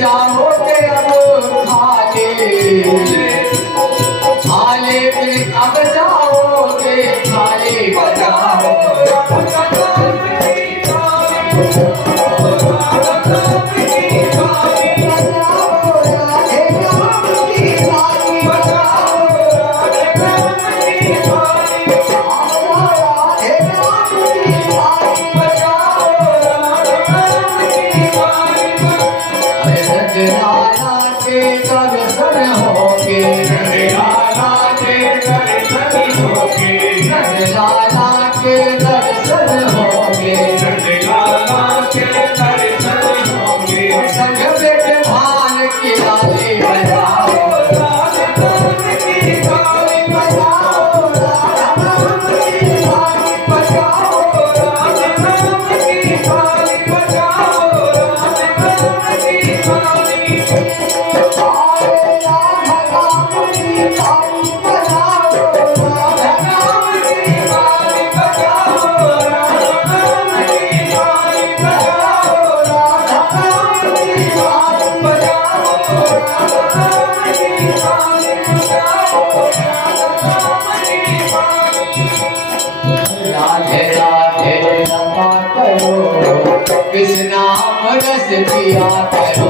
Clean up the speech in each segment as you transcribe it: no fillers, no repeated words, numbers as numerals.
जाओगे अब खाले अब जाओगे खाले बजाओ कृष्णा रस पिया करो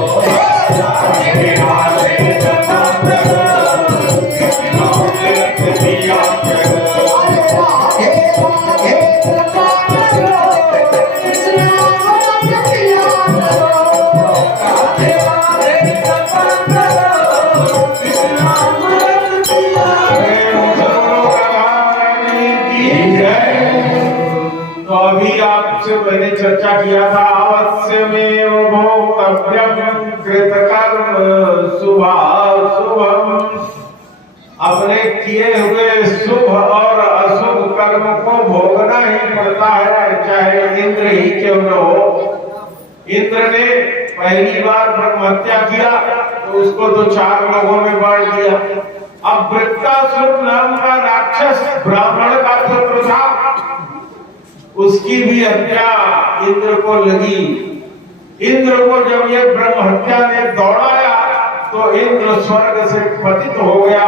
मैंने चर्चा किया था अवश्यमेव भोक्तव्यम कृतकर्म शुभाशुभम। अपने किए हुए शुभ और अशुभ कर्म को भोगना ही पड़ता है, चाहे इंद्र ही क्यों न हो। इंद्र ने पहली बार ब्रह्म हत्या किया तो उसको तो 4 लोगों में बांट दिया। अब वृत्तासुर नाम का राक्षस ब्राह्मण का पुत्र था, उसकी भी हत्या इंद्र को लगी। इंद्र को जब ये ब्रह्म हत्या ने दौड़ाया तो इंद्र स्वर्ग से पतित हो गया,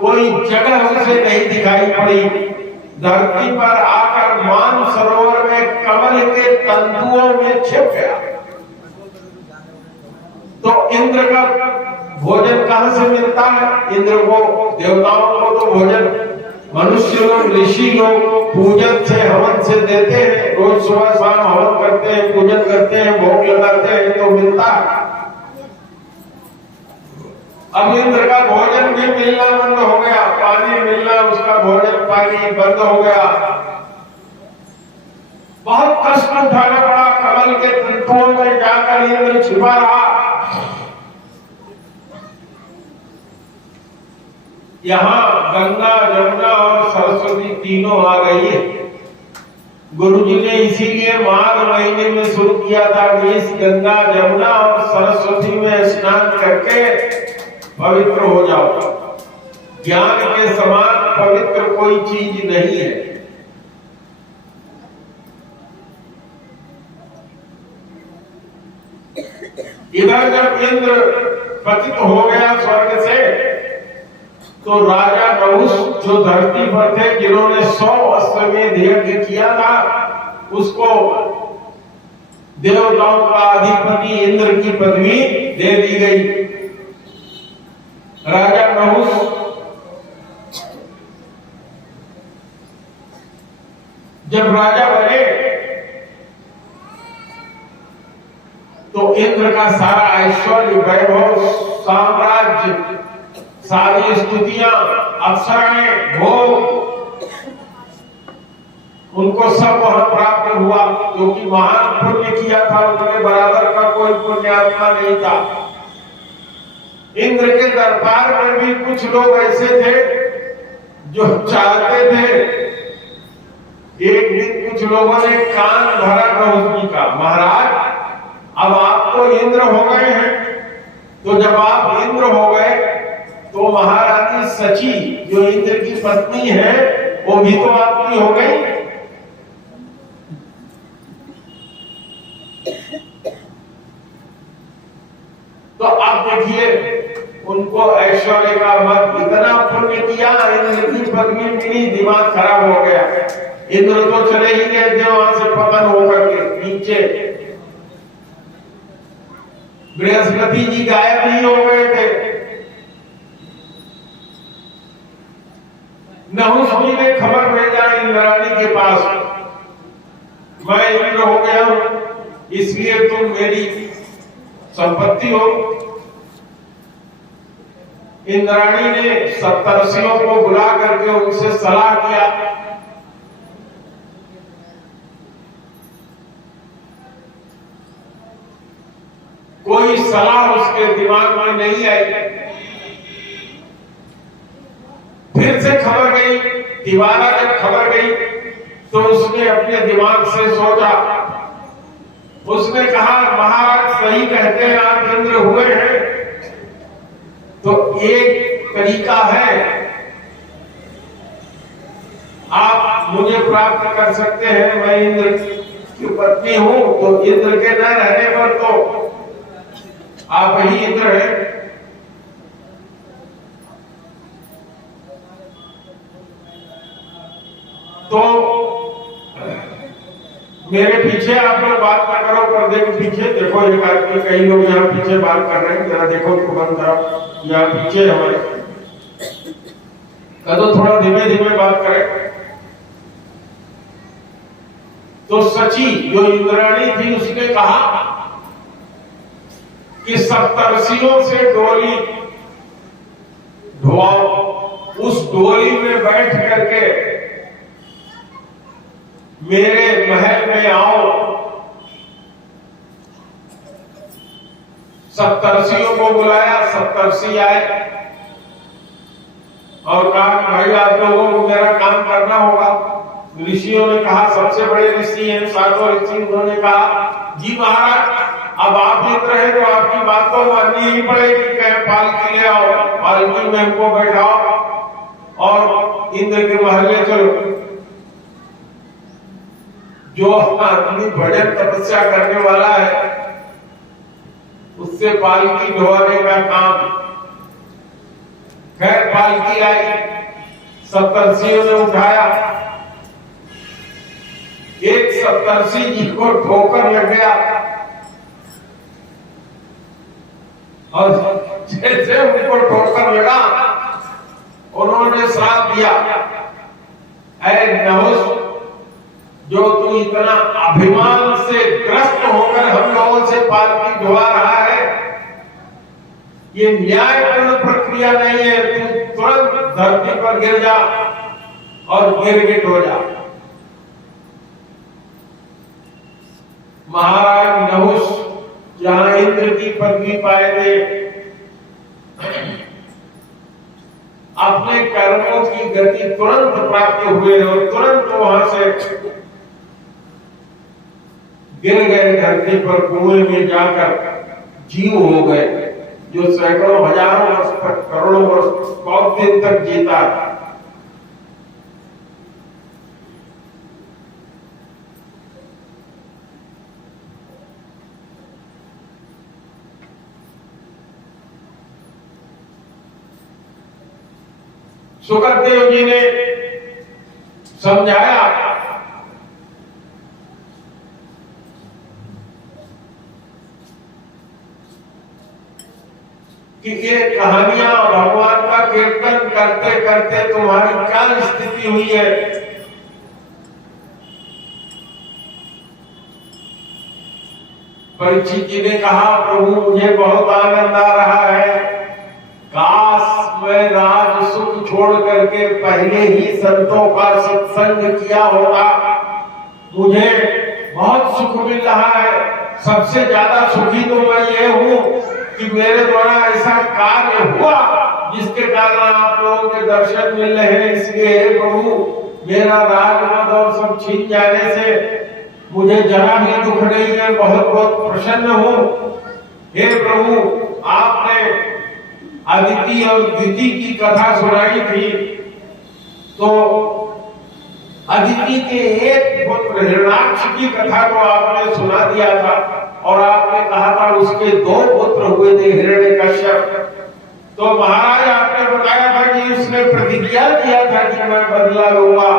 कोई जगह उसे नहीं दिखाई पड़ी। धरती पर आकर मान सरोवर में कमल के तंतुओं में छिप गया। तो इंद्र का भोजन कहां से मिलता है? इंद्र को, देवताओं को तो भोजन मनुष्य लोग, ऋषि लोग पूजन से, हवन से देते हैं। रोज सुबह शाम हवन करते हैं, पूजन करते हैं, भोग लगाते हैं तो मिलता है। अब इंद्र का भोजन भी मिलना बंद हो गया, पानी मिलना, उसका भोजन पानी बंद हो गया। बहुत कष्ट उठाना पड़ा। कमल के तंतुओं में जाकर इंद्र छिपा रहा। यहाँ गंगा, जमुना और सरस्वती तीनों आ गई है। गुरुजी ने इसीलिए माघ महीने में शुरू किया था कि इस गंगा, जमुना और सरस्वती में स्नान करके पवित्र हो जाओ। ज्ञान के समान पवित्र कोई चीज नहीं है। इधर जब इंद्र पतित हो गया स्वर्ग से तो राजा नहुष जो धरती पर थे, जिन्होंने 100 अश्वमेध यज्ञ किया था, उसको देवताओं का अधिपति इंद्र की पदवी दे दी गई। राजा नहुष जब राजा बने तो इंद्र का सारा ऐश्वर्य, वैभव, साम्राज्य, सारी स्तुतियां, अप्सराएं, भोग, उनको सब वहां प्राप्त हुआ, क्योंकि महान पुण्य किया था। उनके बराबर का कोई पुण्यात्मा नहीं था। इंद्र के दरबार में भी कुछ लोग ऐसे थे जो चाहते थे। एक दिन कुछ लोगों ने कान भरा नहुष जी का, महाराज अब आप तो इंद्र हो गए हैं, तो जब आप इंद्र हो गए तो महारानी सची जो इंद्र की पत्नी है वो भी तो आपकी हो गई। तो आप देखिए उनको ऐश्वर्य का मत इतना पुण्य किया, इंद्र की पदवी मिली, दिमाग खराब हो गया। इंद्र तो चले ही गए थे वहां से पतन होकर के नीचे, बृहस्पति जी गायब नहीं हो गए थे। नहुष जी ने खबर भेजा इंद्राणी के पास, मैं इंद्र हो गया हूं, इसलिए तुम मेरी संपत्ति हो। इंद्राणी ने सप्तर्षियों को बुला करके उनसे सलाह किया। कोई सलाह उसके दिमाग में नहीं आई। फिर से खबर गई, दोबारा जब खबर गई तो उसने अपने दिमाग से सोचा, उसने कहा महाराज सही कहते हैं, आप इंद्र हुए हैं तो एक तरीका है, आप मुझे प्राप्त कर सकते हैं। मैं इंद्र की पत्नी हूं, तो इंद्र के न रहने पर तो आप ही इंद्र हैं। तो मेरे पीछे आप लोग बात ना करो, पर्दे के पीछे देखो, एक आदमी, कई लोग यहाँ पीछे बात कर रहे हैं, जरा देखो तो बंद करो, यहाँ पीछे हमारे तो थोड़ा धीमे धीमे बात करें। तो सची जो इंद्राणी थी उसने कहा कि सप्तर्षियों से डोली ढुआओ, उस डोली में बैठ करके मेरे महल में आओ। सप्तर्षियों को बुलाया, सप्तर्षि आए और कहा भाई आप लोगों को मेरा काम करना होगा। ऋषियों ने कहा, सबसे बड़े ऋषि हैं सातों ऋषि, उन्होंने कहा जी महाराज अब आप इंद्र हैं तो आपकी बात तो माननी ही पड़ेगी, कहे पालकी ले आओ, पालकी में हमको बैठाओ और इंद्र के महल चलो। जो आदमी भजन तपस्या करने वाला है उससे पालकी ढोने का काम। खैर पालकी आई, सप्तर्षियों ने उठाया, एक सप्तर्षि जी को ठोकर लग गया और जैसे उनको ठोकर लगा उन्होंने श्राप दिया, ऐ नहुष जो तू इतना अभिमान से ग्रस्त होकर हम लोगों से पालकी ढोवा रहा है, ये न्यायपूर्ण प्रक्रिया नहीं है, तू तुरंत धरती पर गिर जा और गिरगिट हो जा। महाराज नहुष जहां इंद्र की पदवी पाए थे, अपने कर्मों की गति तुरंत प्राप्त हुए और तुरंत वहां से गिर गए धरती पर, कुएं में जाकर जीव हो गए, जो सैकड़ों हजारों वर्ष तक, करोड़ों वर्ष, बहुत दिन तक जीता। सुखदेव जी ने समझाया कि ये कहानियां भगवान का कीर्तन करते करते तुम्हारी क्या स्थिति हुई है। परीक्षित जी ने कहा प्रभु मुझे बहुत आनंद आ रहा है, काश मैं राज सुख छोड़ करके पहले ही संतों का सत्संग किया होता, मुझे बहुत सुख मिल रहा है। सबसे ज्यादा सुखी तो मैं ये हूं कि मेरे द्वारा ऐसा कार्य हुआ जिसके कारण आप लोगों के दर्शन मिल रहे हैं, इसलिए प्रभु मेरा राजमद और सब छीन जाने से मुझे जरा भी दुख नहीं है, बहुत बहुत प्रसन्न हूं। हे प्रभु आपने अदिति और दिति की कथा सुनाई थी, तो अदिति के एक पुत्र हिरण्याक्ष की कथा को आपने सुना दिया था और आपने कहा था उसके 2 पुत्र हुए थे, हिरण्यकश्यप। तो महाराज आपने बताया था कि उसने प्रतिज्ञा किया था कि मैं बदला लूंगा,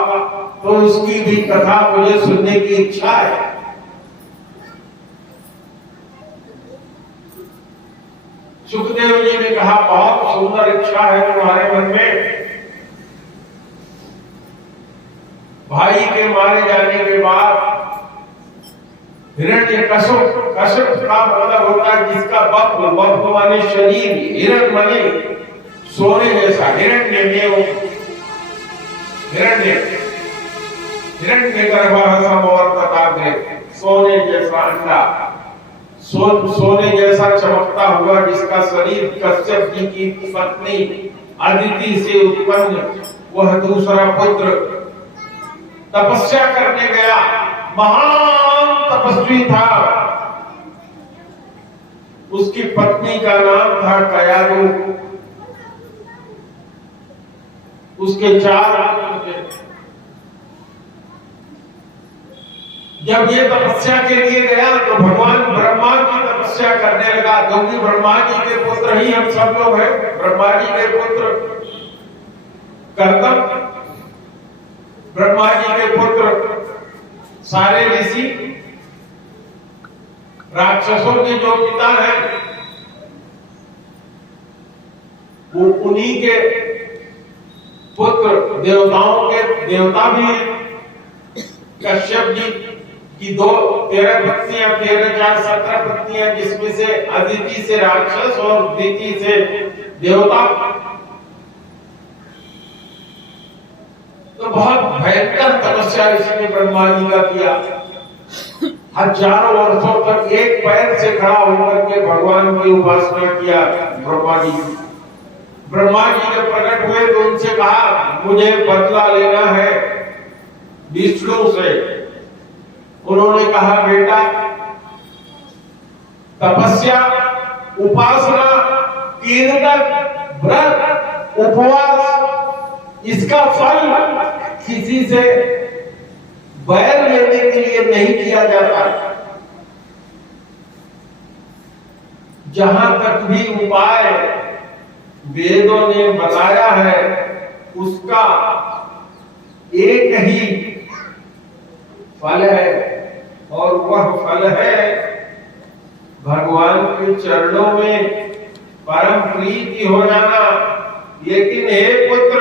तो उसकी भी कथा मुझे सुनने की इच्छा है। सुखदेव जी ने कहा बहुत सुंदर इच्छा है तुम्हारे मन में। भाई के मारे जाने के बाद हिरण्यकश्यप का मतलब होता है जिसका बप माने शरीर, हिरण माने सोने जैसा, हिरण्य गर्भः समवर्तताग्रे, सोने जैसा अंडा, सोने जैसा चमकता हुआ जिसका शरीर कश्यप जी की पत्नी अदिति से उत्पन्न वह दूसरा पुत्र तपस्या करने गया, महान तपस्वी था। उसकी पत्नी का नाम था कयादु। उसके 4 पुत्र थे। जब ये तपस्या के लिए गया तो भगवान ब्रह्मा की तपस्या करने लगा, क्योंकि ब्रह्मा जी के पुत्र ही हम सब लोग हैं। ब्रह्मा जी के पुत्र कर्दम, ब्रह्मा जी के पुत्र सारे ऋषि, राक्षसों के जो पिता हैं वो उन्हीं के पुत्र, देवताओं के देवता भी हैं। कश्यप जी की 13 पत्नियां, 13 4 17 पत्नियां, जिसमें से अदिति से राक्षस और दिति से देवता। तो बहुत भयंकर तपस्या इसने ब्रह्मा जी का किया। हजारों वर्षों तक एक पैर से खड़ा होकर के भगवान की उपासना किया ब्रह्मा जी। ब्रह्मा जी जब प्रकट हुए तो उनसे कहा मुझे बदला लेना है विष्णु से। उन्होंने कहा बेटा, तपस्या, उपासना, कीर्तन, व्रत, उपवास, इसका फल किसी से बैर लेने के लिए नहीं किया जाता। जहां तक भी उपाय वेदों ने बताया है उसका एक ही फल है, और वह फल है भगवान के चरणों में परम प्रीति हो जाना। लेकिन हे पुत्र,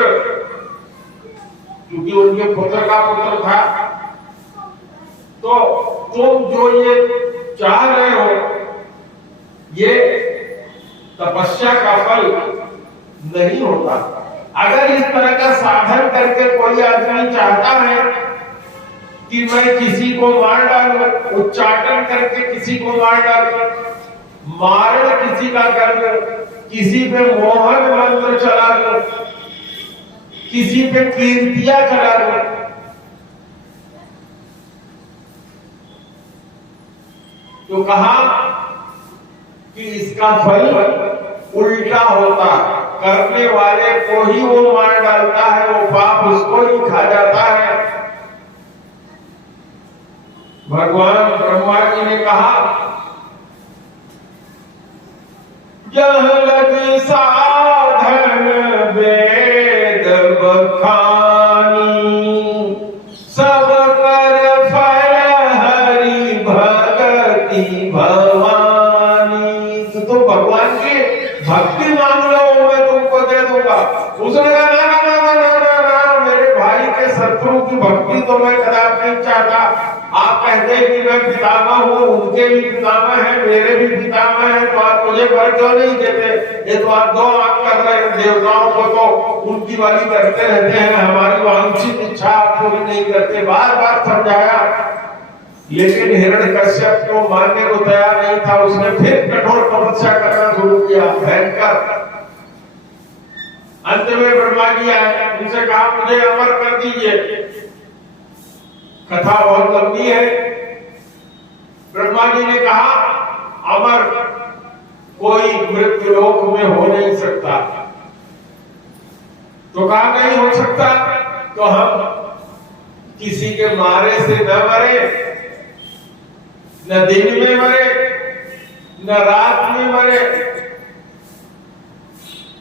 क्योंकि उनके पुत्र का पुत्र था, तो तुम जो ये चाह रहे हो ये तपस्या का फल नहीं होता। अगर इस तरह का साधन करके कोई आदमी चाहता है कि मैं किसी को मार डालूं, उच्चाटन करके किसी को मार डालूं, मारण किसी का कर दूं, किसी पे मोहन मंत्र चला दूं, किसी पे कीर्तियां चला दूं, तो कहा कि इसका फल उल्टा होता, करने वाले को ही वो मार डालता है, वो पाप उसको ही खा जाता है। भगवान ब्रह्मा जी ने कहा जह लग साधन वेद बखानी, सब कर फल हरि भगति भवानी। तो भगवान की भक्ति मांग लो, मैं तुमको दे दूंगा। उसने कहा ना ना ना ना ना ना, मेरे भाई के शत्रु की भक्ति तो मैं कदापि नहीं चाहता। आप कहते हैं कि मैं पितामह हूँ, उनके भी पितामह हैं, मेरे भी पितामह हैं, तो आप मुझे वर क्यों नहीं देते? ये तो आप दो आंख कर रहे हैं। देवताओं को तो उनकी वाली करते रहते हैं, हमारी वांछित इच्छा आप पूरी नहीं करते। बार बार समझाया, लेकिन हिरण्यकश्यप को मानने को तैयार नहीं था। उसने फिर कठोर तपस्या करना शुरू किया, भयंकर। अंत में ब्रह्मा जी आए, उनसे कहा मुझे अमर कर दीजिए। कथा बहुत लंबी है। ब्रह्मा जी ने कहा अमर कोई मृत्यु लोक में हो नहीं सकता। तो कहा नहीं हो सकता, तो हम किसी के मारे से न मरे, न दिन में मरे, न रात में मरे,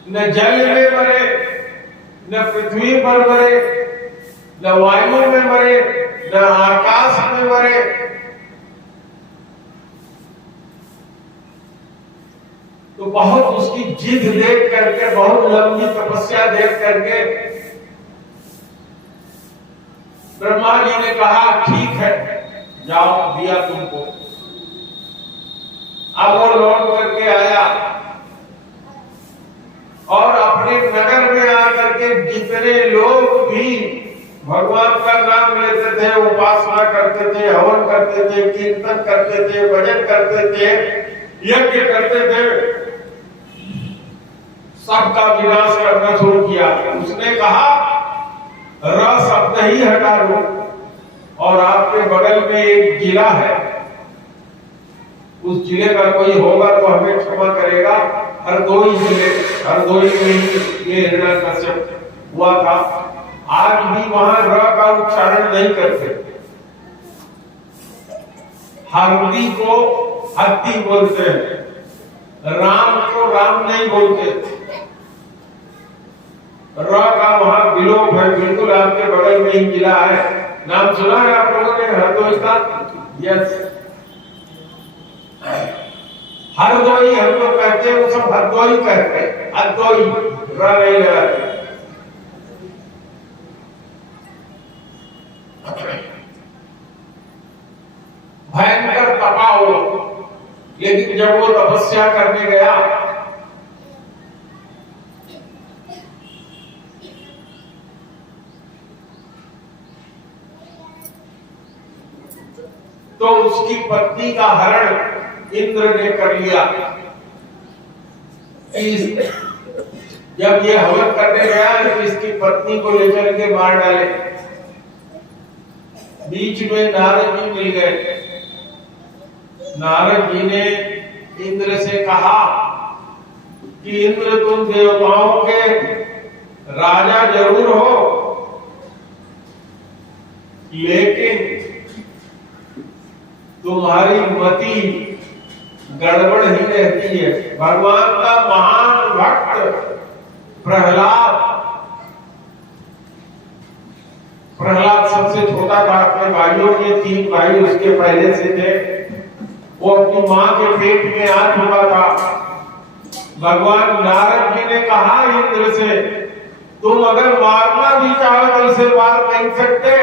न जल में मरे, न पृथ्वी पर मरे, न वायु में मरे, न आकाश में मरे। तो बहुत उसकी जिद देख करके, बहुत लंबी तपस्या देख करके ब्रह्मा जी ने कहा ठीक है, जाओ, दिया तुमको। अब वो लौट करके आया और अपने नगर में आकर के जितने लोग भी भगवान का नाम लेते थे, उपासना करते थे, हवन करते थे, कीर्तन करते थे, भजन करते थे, यज्ञ करते थे, सबका विनाश करना शुरू किया। उसने कहा रस अब नहीं हटा दो, और आपके बगल में एक जिला है, उस जिले का कोई होगा तो हमें क्षमा करेगा। हरदोई जिले, हरदोई में ही ये हिरण्यकश्यप हुआ था। आज भी वहां र का उच्चारण नहीं करते, हरदी को हत्ती बोलते हैं, राम को राम नहीं बोलते। र का वहां विलोप है, बिल्कुल आपके बगल में ही जिला है। नाम सुना है आप लोगों ने हरदोई का? यस, हरदोई हम लोग कहते हैं, वो सब हरदोई कहते हैं, हरदोई र नहीं लगाते। भयंकर तपा हो, लेकिन जब वो तपस्या करने गया तो उसकी पत्नी का हरण इंद्र ने कर लिया। जब ये हवन करने गया तो इसकी पत्नी को लेकर के मार डाले। बीच में नारद जी मिल गए। नारद जी ने इंद्र से कहा कि इंद्र, तुम देवताओं के राजा जरूर हो, लेकिन तुम्हारी मति गड़बड़ ही रहती है। भगवान का महान भक्त प्रहलाद सबसे छोटा था अपने भाइयों के, 3 भाई उसके पहले से थे। वो अपनी मां के पेट में आ चुका था। भगवान नारद जी ने कहा इंद्र से, तुम अगर मारना भी चाहो तो इसे मार नहीं सकते,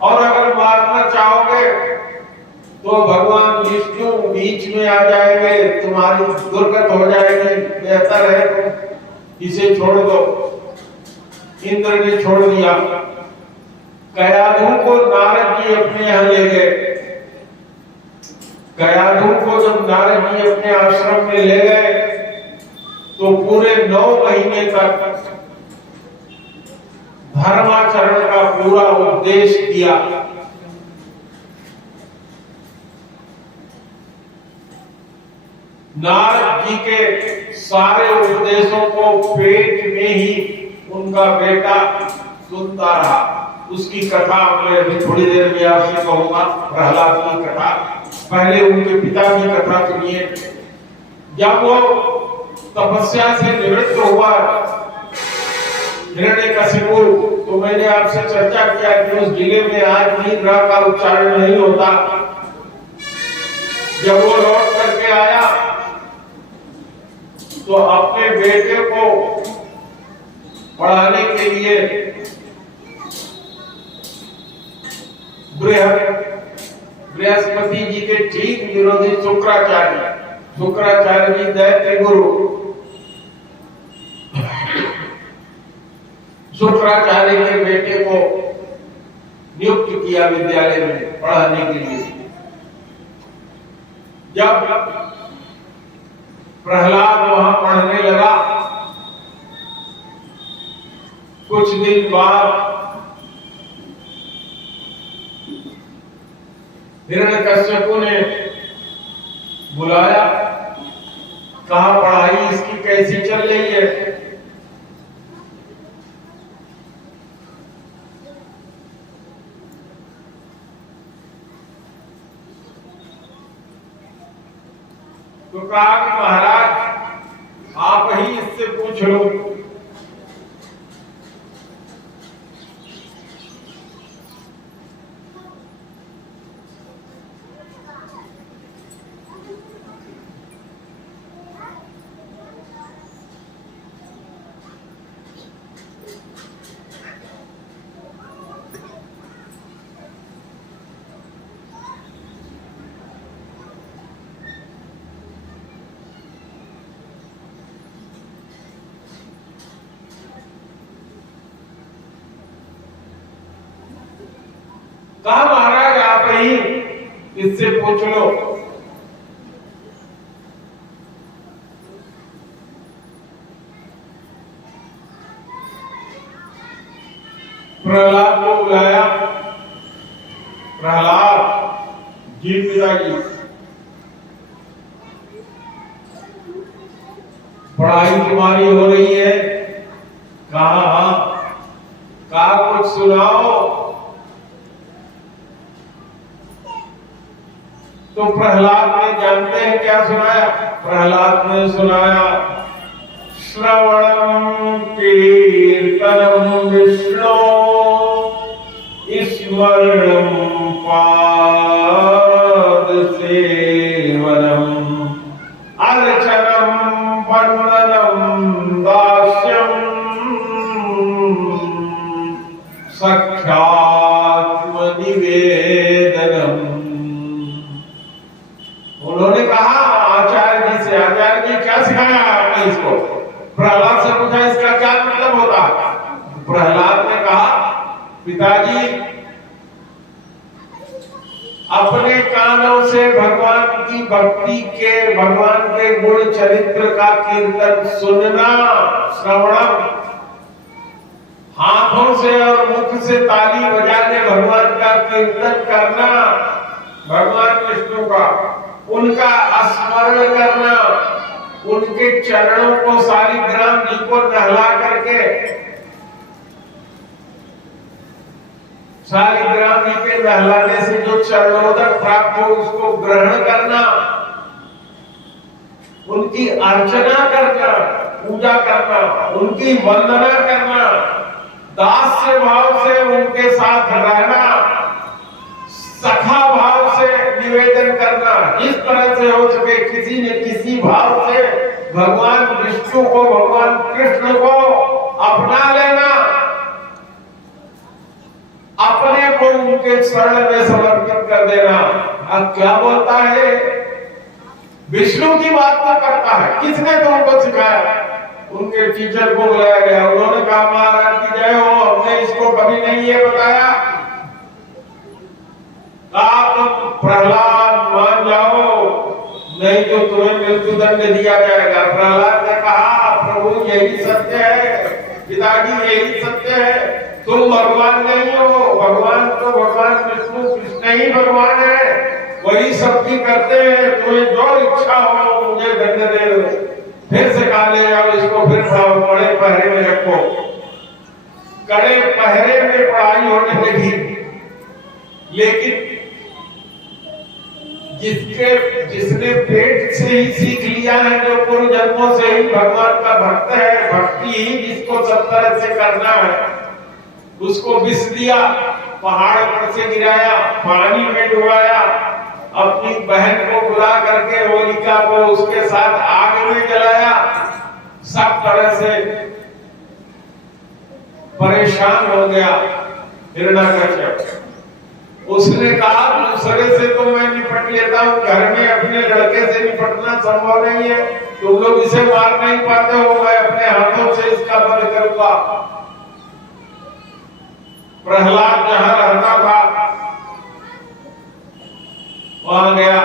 और अगर मारना चाहोगे तो भगवान विष्णु बीच में आ जाएंगे, तुम्हारी दुर्गत हो जाएगी, बेहतर है तुम इसे छोड़ दो। इंद्र ने छोड़ दिया। कयाधु को नारद जी अपने यहां ले गए। कयाधु को जब नारद जी अपने आश्रम में ले गए तो पूरे 9 महीने तक धर्माचरण का पूरा उपदेश दिया। नारद जी के सारे उपदेशों को पेट में ही उनका बेटा सुनता रहा। उसकी कथा मैं अभी थोड़ी देर में आपसे कहूंगा, प्रहलाद की कथा। पहले उनके पिता की कथा सुनिए। जब वो तपस्या से निवृत्त हुआ हिरण्यकशिपु, तो मैंने आपसे चर्चा किया कि उस जिले में आज भी र का उच्चारण नहीं होता। जब वो लौट करके आया तो अपने बेटे को पढ़ाने के लिए बृहस्पति जी के ठीक विरोधी शुक्राचार्य जी दैत्य गुरु शुक्राचार्य के बेटे को नियुक्त किया विद्यालय में पढ़ाने के लिए। जब प्रहलाद वहां पढ़ने लगा, कुछ दिन बाद हिरण्यकश्यपु ने बुलाया, कहा पढ़ाई इसकी कैसी चल रही है। तो कहा कि महाराज आप ही इससे पूछ लो। कहा महाराज आप ही इससे पूछ लो। प्रहलाद को बुलाया। प्रहलाद जी पिताजी पढ़ाई तुम्हारी हो रही है? कहा कुछ सुनाओ। तो प्रहलाद ने जानते हैं क्या सुनाया? प्रहलाद ने सुनाया श्रवणम कीर्तनम विष्णु स्मरणम पाद सेवनम अर्चनम वंदनम दास्यम सख्यात्म निवेदनम। उन्होंने कहा आचार्य जी से, आचार्य जी क्या सिखाया आपने इसको? प्रहलाद से पूछा इसका क्या मतलब होता है? प्रहलाद ने कहा पिताजी अपने कानों से भगवान की भक्ति के, भगवान के गुण चरित्र का कीर्तन सुनना, श्रवणम, हाथों से और मुख से ताली बजा के भगवान का कीर्तन करना, भगवान विष्णु का, उनका स्मरण करना, उनके चरणों को शालिग्राम जी को नहला करके, शालिग्राम जी के नहलाने से जो चरणोदक प्राप्त हो उसको ग्रहण करना, उनकी अर्चना करना, पूजा करना, उनकी वंदना करना, दास्य भाव से उनके साथ रहना, सखा भाव से निवेदन करना, इस तरह से हो सके किसी न किसी भाव से भगवान विष्णु को, भगवान कृष्ण को अपना लेना, अपने को उनके शरण में समर्पित कर देना। अब क्या बोलता है? विष्णु की बात तो करता है। किसने तुमको सिखाया? उनके टीचर को बुलाया गया। उन्होंने कहा महाराज की जय हो, हमने इसको कभी नहीं ये बताया। आप प्रहलाद मान जाओ, नहीं तो तुम्हें मृत्यु दंड दिया जाएगा। प्रहलाद ने कहा प्रभु यही सत्य है, पिताजी यही सत्य है, तुम भगवान नहीं हो, भगवान तो भगवान विष्णु कृष्ण ही भगवान है, वही सबकी करते हैं, तुम्हें जो इच्छा हो मुझे दंड दे दो। फिर से कहा ले जाओ इसको, फिर बड़े पहरे में रखो। कड़े पहरे में पढ़ाई होने लगी, लेकिन जिसने पेट से ही सीख लिया है, जो पूर्व जन्मों से ही भगवान का भक्त है, भक्ति ही जिसको सब तरह से करना है, उसको विष दिया, पहाड़ पर से गिराया, पानी में डुबाया, अपनी बहन को बुला करके होलिका को उसके साथ आग में जलाया, सब तरह से परेशान हो गया हिरण्याकश्यप। उसने कहा दूसरे से तो मैं निपट लेता हूँ, घर में अपने लड़के से निपटना संभव नहीं है, तुम लोग इसे मार नहीं पाते हो, मैं अपने हाथों से इसका वध करूंगा। प्रहलाद जहां रहता था वहां गया,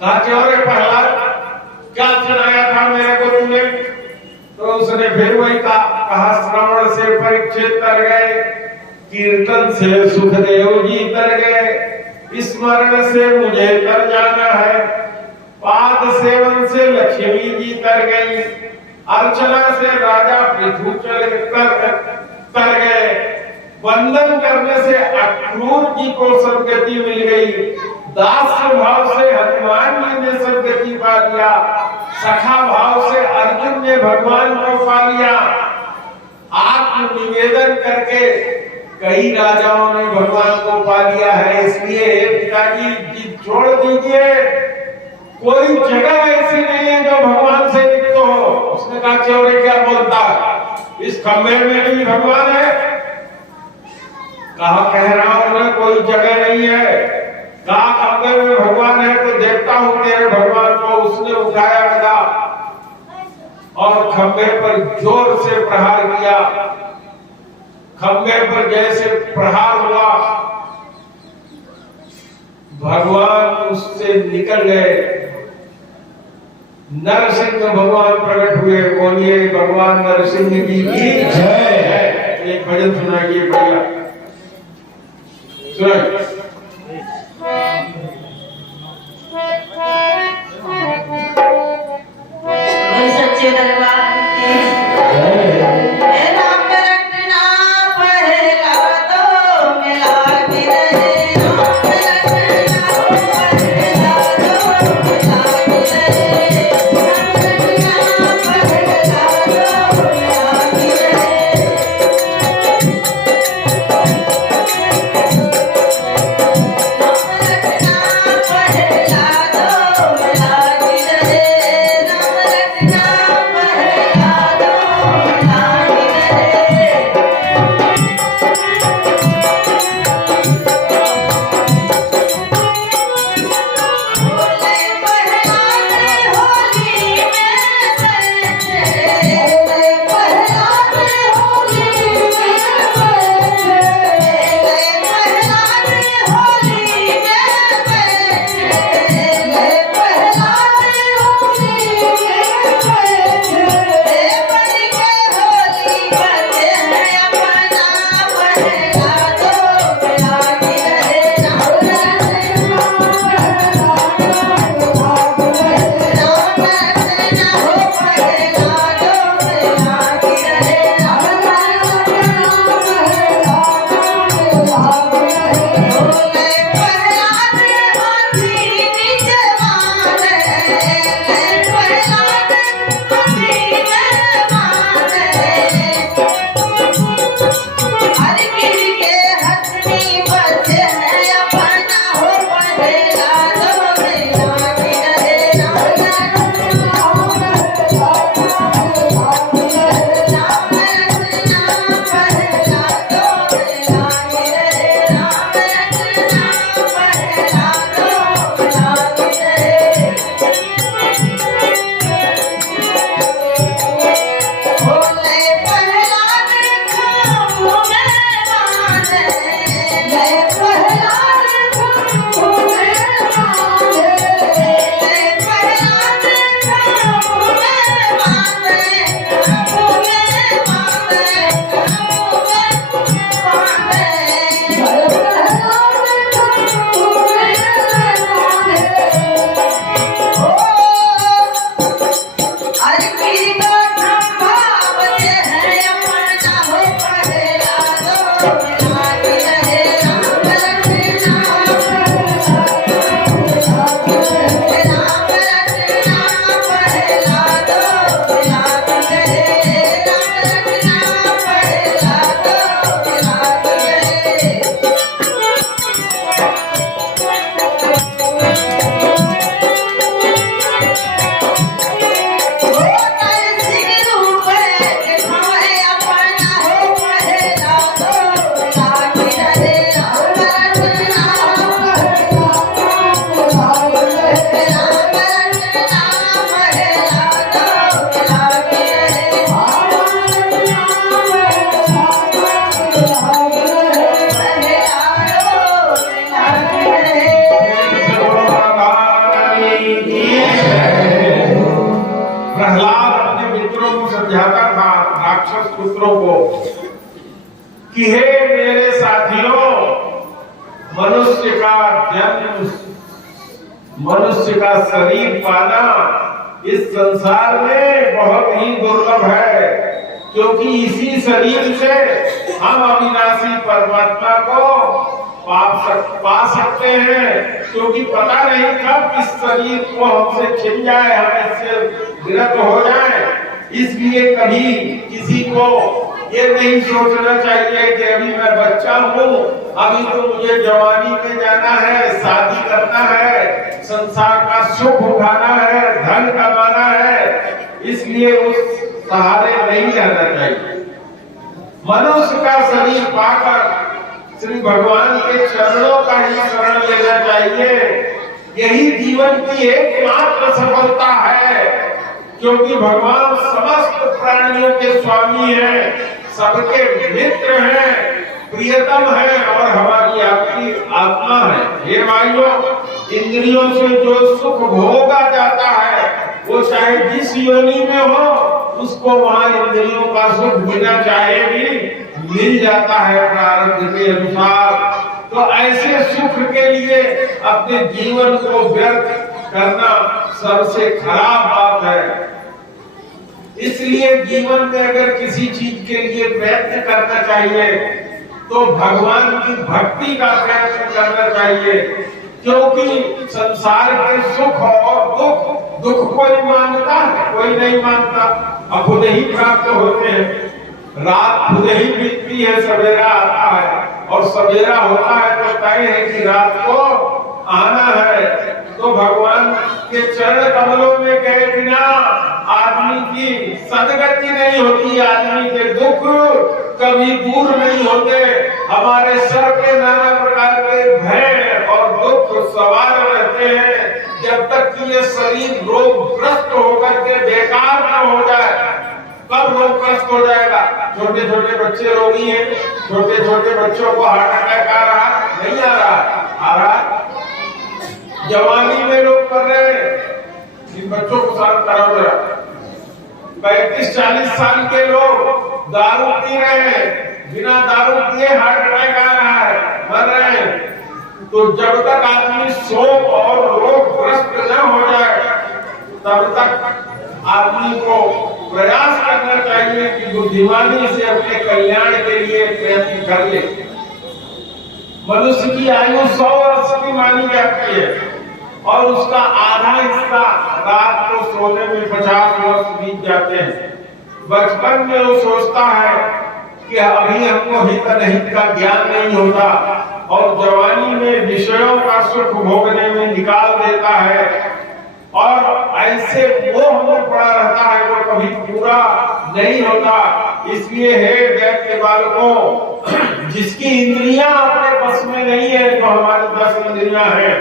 कहा चौरे प्रहलाद क्या सुनाया था मेरे को तूने? तो उसने फिर वही कहा श्रवण से परीक्षित तर गए, कीर्तन से सुखदेव जी तर गए, स्मरण से मुझे तर जाना है, पाद सेवन से लक्ष्मी जी तर गई, अर्चना से राजा पृथु तर गए, वंदन करने से अक्रूर जी को सदगति मिल गई, दास भाव से हनुमान जी ने सदगति पा लिया। लिया, सखा भाव से अर्जुन ने भगवान को पा लिया। आत्म निवेदन करके कई राजाओं ने भगवान को पा लिया है। इसलिए पिताजी जिद छोड़ दीजिए, कोई जगह ऐसी नहीं है जो भगवान से रिक्त हो। उसने कहा चौरे क्या बोलता है, इस खंबे में भी भगवान है? कहा कह रहा हूं ना, कोई जगह नहीं है। कहा खंबे में भगवान है तो देखता हूं तेरे भगवान को। उसने उठाया गदा और खंबे पर जोर से प्रहार किया। खंबे पर जैसे प्रहार हुआ, भगवान उससे निकल गए। नरसिंह भगवान प्रकट हुए। बोलिए भगवान नरसिंह जी की जय। एक भजन सुनाइए भैया, सुनाइए। सच्चे दरबार की राम रटना पहला तो मिला के रहे। राम रटना पहला तो मिला के रहे। राम रटना पहला तो मिला के रहे। पुत्रों को कि हे मेरे साथियों, मनुष्य का जन्म, मनुष्य का शरीर पाना इस संसार में बहुत ही दुर्लभ है, क्योंकि इसी शरीर से हम अविनाशी परमात्मा को पा सकते हैं, क्योंकि पता नहीं कब इस शरीर को हमसे छिन जाए, हम इससे विरत हो जाए। इसलिए कभी किसी को ये नहीं सोचना चाहिए कि अभी मैं बच्चा हूँ, अभी तो मुझे जवानी में जाना है, शादी करना है, संसार का सुख उठाना है, धन कमाना है, इसलिए उस सहारे नहीं रहना चाहिए। मनुष्य का शरीर पाकर श्री भगवान के चरणों का ही शरण लेना चाहिए। यही जीवन की एकमात्र सफलता है, क्योंकि भगवान समस्त प्राणियों के स्वामी हैं, सबके मित्र हैं, प्रियतम हैं और हमारी आपकी आत्मा है। हे भाइयों, इंद्रियों से जो सुख भोगा जाता है वो चाहे जिस योनि में हो, उसको वहां इंद्रियों का सुख बिना चाहे भी मिल जाता है प्रारब्ध के अनुसार। तो ऐसे सुख के लिए अपने जीवन को व्यर्थ करना सबसे खराब बात है। इसलिए जीवन में अगर किसी चीज के लिए प्रयत्न करना चाहिए तो भगवान की भक्ति का प्रयत्न करना चाहिए, क्योंकि संसार के सुख और दुख कोई मानता है, कोई नहीं मानता, अब खुद ही प्राप्त होते हैं। रात खुद ही बीतती है, सवेरा आता है, और सवेरा होता है तो तय है कि रात को आना है। तो भगवान के चरण कमलों में गए बिना आदमी की सदगति नहीं होती, आदमी के दुख कभी दूर नहीं होते। हमारे सर पे नाना प्रकार के भय और दुख सवार रहते हैं, जब तक कि ये शरीर रोगग्रस्त होकर के बेकार न हो जाए। कब रोगग्रस्त हो जाएगा? छोटे छोटे बच्चे रोगी हैं, छोटे छोटे बच्चों को हार्ट अटैक आ रहा नहीं आ रहा? आ रहा। जवानी में लोग कर रहे हैं, इन बच्चों को शांत कराओ जरा। 35-40 साल के लोग दारू पी रहे हैं, बिना दारू पिए हार्ट अटैक आ रहा है, मर रहे हैं। तो जब तक आदमी शोक और रोगग्रस्त न हो जाए, तब तक आदमी को प्रयास करना चाहिए कि बुद्धिमानी से अपने कल्याण के लिए प्रयत्न कर ले। मनुष्य की आयु 100 वर्ष की मानी जाती है और उसका आधा हिस्सा रात को सोने में 50 वर्ष बीत जाते हैं। बचपन में वो सोचता है कि अभी हमको हित अनहित का ज्ञान नहीं होता, और जवानी में विषयों का सुख भोगने में निकाल देता है, और ऐसे मोह में पड़ा रहता है वो कभी पूरा नहीं होता। इसलिए हे दैत्य बालकों, जिसकी इंद्रियां अपने बस में नहीं है, जो हमारी 10 इंद्रियां हैं,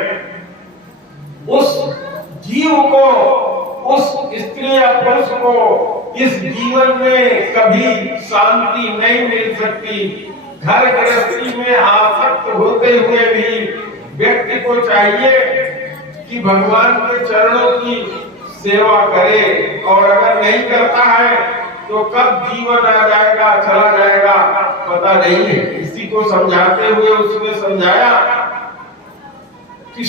उस जीव को, उस स्त्री या पुरुष को इस जीवन में कभी शांति नहीं मिल सकती। घर गृहस्थी में आसक्त होते हुए भी व्यक्ति को चाहिए कि भगवान के चरणों की सेवा करे, और अगर नहीं करता है तो कब जीवन आ जाएगा, चला जाएगा, पता नहीं है। इसी को समझाते हुए उसने समझाया कि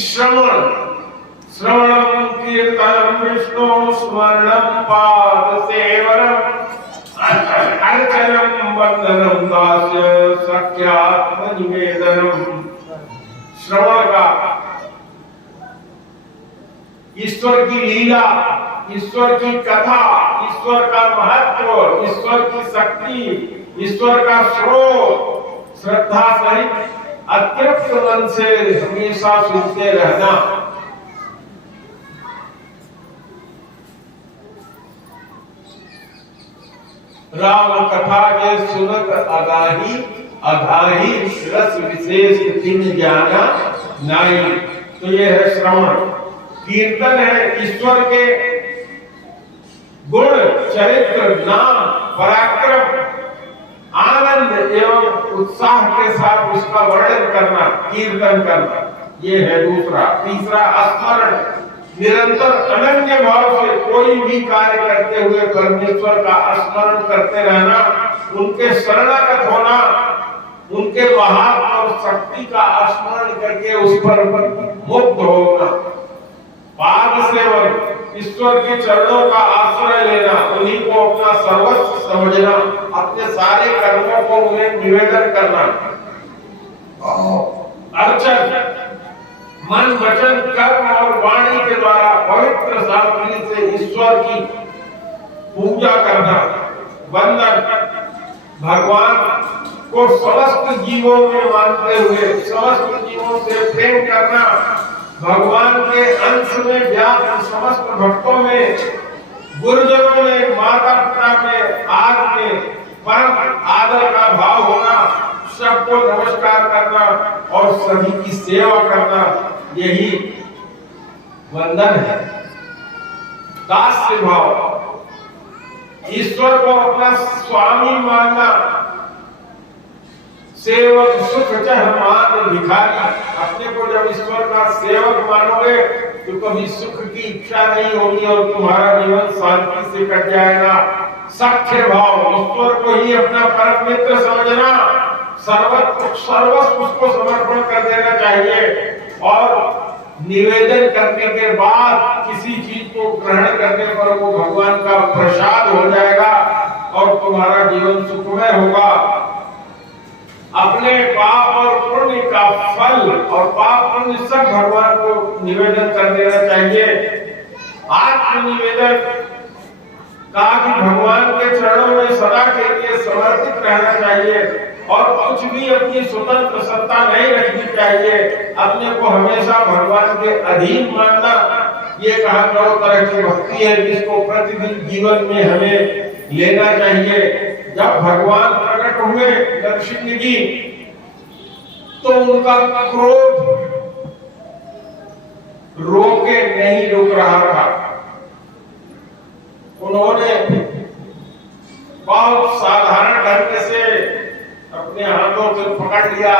श्रवणम कीर्तनम विष्णु स्मरणम पाद सेवनम अर्चनम वंदनम दास्य सख्यात्म निवेदनम। श्रवण का, ईश्वर की लीला, ईश्वर की कथा, ईश्वर का महत्व, ईश्वर की शक्ति, ईश्वर का स्रोत श्रद्धा सहित अतृप्त मन से हमेशा सुनते रहना। राम कथा के सुनत अगाही, अघाही रस विशेष तिन जाना नाई। तो ये है श्रवण। कीर्तन है ईश्वर के गुण, चरित्र, नाम, पराक्रम, आनंद एवं उत्साह के साथ उसका वर्णन करना, कीर्तन करना, ये है दूसरा। तीसरा स्मरण, निरंतर अनन्य भाव से कोई भी कार्य करते हुए परमेश्वर का स्मरण करते रहना, उनके शरणागत होना, उनके महात्मा और शक्ति का स्मरण करके उस पर मुक्त होना। पाद सेवन, ईश्वर के चरणों का आश्रय लेना, उन्हीं को अपना सर्वस्व समझना, अपने सारे कर्मों को उन्हें निवेदन करना। अर्चन मन वचन कर्म और वाणी के द्वारा पवित्र सामग्री से ईश्वर की पूजा करना, वंदन, भगवान को समस्त जीवों में मानते हुए समस्त जीवों से प्रेम करना, भगवान के अंश में व्याप्त समस्त भक्तों में, गुरुजनों में, माता पिता में, आग में परम आदर का भाव होना, सबको नमस्कार करना और सभी की सेवा करना, यही वंदन है। दास्य भाव, ईश्वर को अपना स्वामी मानना, सेवक सुख चाह मान भिखारी, अपने को जब ईश्वर का सेवक मानोगे तो कभी सुख की इच्छा नहीं होगी और तुम्हारा जीवन शांति से कट जाएगा। सख्य भाव, ईश्वर को ही अपना परम मित्र समझना, सर्वस्व उसको समर्पण कर देना चाहिए और निवेदन करने के बाद किसी चीज को ग्रहण करने पर वो भगवान का प्रसाद हो जाएगा और तुम्हारा जीवन सुखमय होगा। अपने पाप और पुण्य का फल और पाप पुण्य सब भगवान को निवेदन कर देना चाहिए। आत्मनिवेदन, कहा कि भगवान के चरणों में सदा के लिए समर्पित रहना चाहिए और कुछ भी अपनी स्वतंत्र सत्ता नहीं रखनी चाहिए, अपने को हमेशा भगवान के अधीन मानना। ये कहा 9 तरह की भक्ति है जिसको प्रतिदिन जीवन में हमें लेना चाहिए। जब भगवान प्रकट हुए नरसिंह जी तो उनका क्रोध रोके नहीं रुक रहा था। उन्होंने बहुत साधारण ढंग से अपने हाथों से पकड़ लिया।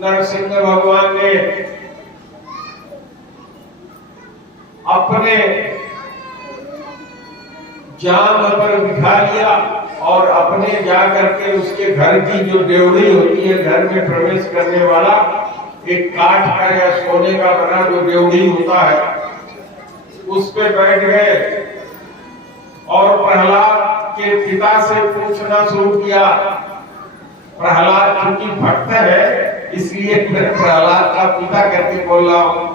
नरसिंह भगवान ने अपने जांघ पर बिठा लिया और अपने जाकर के उसके घर की जो डेवड़ी होती है, घर में प्रवेश करने वाला एक काठ का या सोने का बना जो डेवड़ी होता है, उस पे बैठ गए और प्रहलाद के पिता से पूछना शुरू किया। प्रहलाद क्योंकि भक्त है इसलिए मैं प्रहलाद का पिता करके बोल रहा हूं।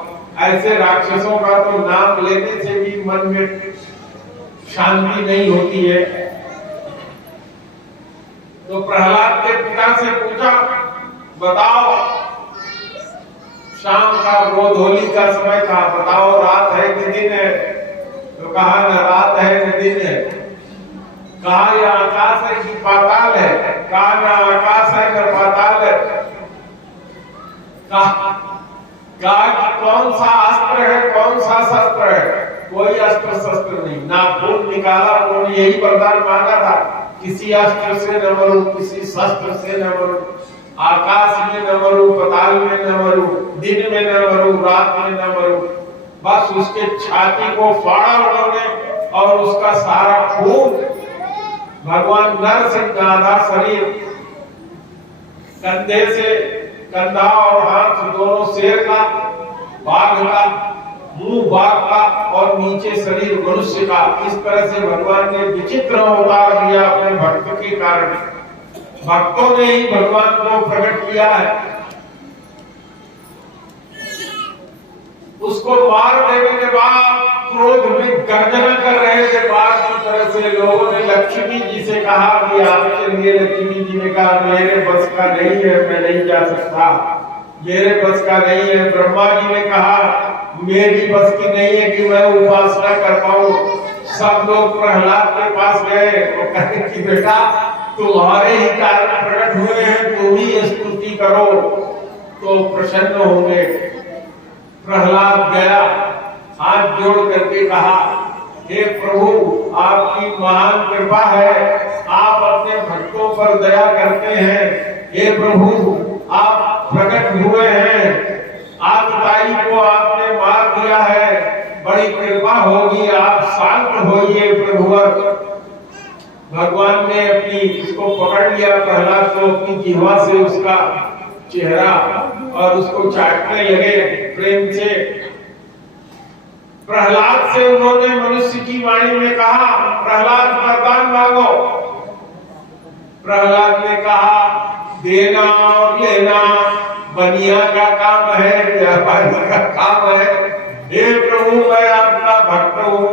ऐसे राक्षसों का तो नाम लेने से भी मन में शांति नहीं होती है। तो प्रहलाद के पिता से पूछा, बताओ, शाम का गोधूली का समय था, बताओ रात है कि दिन है? तो कहा न रात है न दिन है। कहा यह आकाश है कि पाताल है? कहा न आकाश है न पाताल है। कहा कौन सा अस्त्र है, कौन सा शस्त्र है? कोई अस्त्र शस्त्र नहीं, ना खून निकाला। उन्होंने यही वरदान मांगा था, किसी अस्त्र से न मरूं, किसी शस्त्र से न मरूं, आकाश में न मरूं, पाताल में न मरूं, दिन में न मरूं, रात में न मरूं। बस उसके छाती को फाड़ा उन्होंने और उसका सारा खून भगवान नरसिंह का आधा शरीर, कंधे से कंधा और हाथ दोनों शेर का, बाघ का, मुंह बाघ का और नीचे शरीर मनुष्य का, इस तरह से भगवान ने विचित्र अवतार दिया अपने भक्त के कारण। भक्तों ने ही भगवान को प्रकट किया है। उसको मार देने के बाद क्रोध में गर्जना कर रहे थे बाघ की तरह से। लोगों ने लक्ष्मी जी से कहा कि आप चलिए। लक्ष्मी जी ने कहा मेरे बस का नहीं है, मैं नहीं जा सकता, मेरे बस का नहीं है। ब्रह्मा जी ने कहा मेरी बस की नहीं है कि मैं उपासना कर पाऊं। सब लोग प्रहलाद के पास गए और कहे कि बेटा तुम्हारे ही कारण प्रकट हुए हैं, तुम ही स्तुति करो तो प्रसन्न होंगे। प्रहलाद गया, हाथ जोड़ करके कहा, हे प्रभु आपकी महान कृपा है, आप अपने भक्तों पर दया करते हैं। हे प्रभु आप प्रकट हुए हैं, आतताई को आपने मार दिया है, बड़ी कृपा होगी, आप शांत होइए प्रभुवर। भगवान ने अपनी इसको पकड़ लिया, प्रहलाद को अपनी जीवा से उसका चेहरा और उसको चाटने लगे प्रेम से। प्रहलाद से उन्होंने मनुष्य की वाणी में कहा, प्रहलाद वरदान मांगो। प्रहलाद ने कहा देना और लेना बनिया का काम है, व्यापारी का काम है। हे प्रभु मैं आपका भक्त हूँ।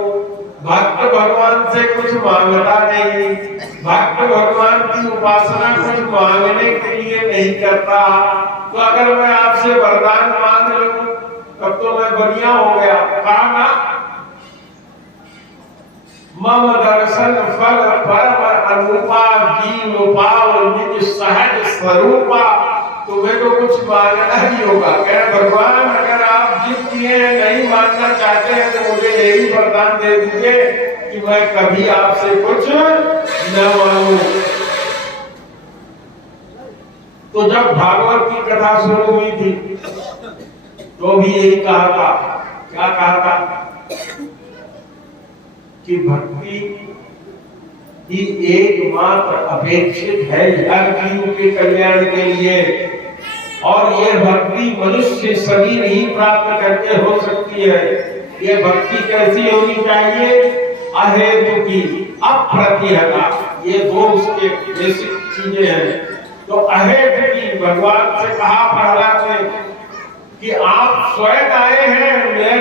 भक्त भगवान से कुछ मांगता नहीं, भक्त भगवान की उपासना कुछ मांगने के लिए नहीं करता। तो अगर मैं आपसे वरदान मांग लूं तब तो मैं बनिया हो गया। कहा ना मम दर्शन फल परम अनुपा जीव पाव निज सहज स्वरूपा। तुम्हें तो कुछ मांगना ही होगा। कह भगवान अगर आप जिद किए नहीं मांगना चाहते हैं तो मुझे यही वरदान दे दीजिए कि मैं कभी आपसे कुछ न मांगू। तो जब भागवत की कथा शुरू हुई थी तो भी यही कहा था। क्या कहा था कि भक्ति ही एकमात्र अपेक्षित है हर जीव के कल्याण के लिए, और ये भक्ति मनुष्य शरीर ही प्राप्त करके हो सकती है। ये भक्ति कैसी होनी चाहिए? अहेतु की, अप्रतिहता, ये दो उसके बेसिक चीजें हैं। तो अहेतु की भगवान से कहा प्रहलाद ने कि आप स्वयं आए हैं,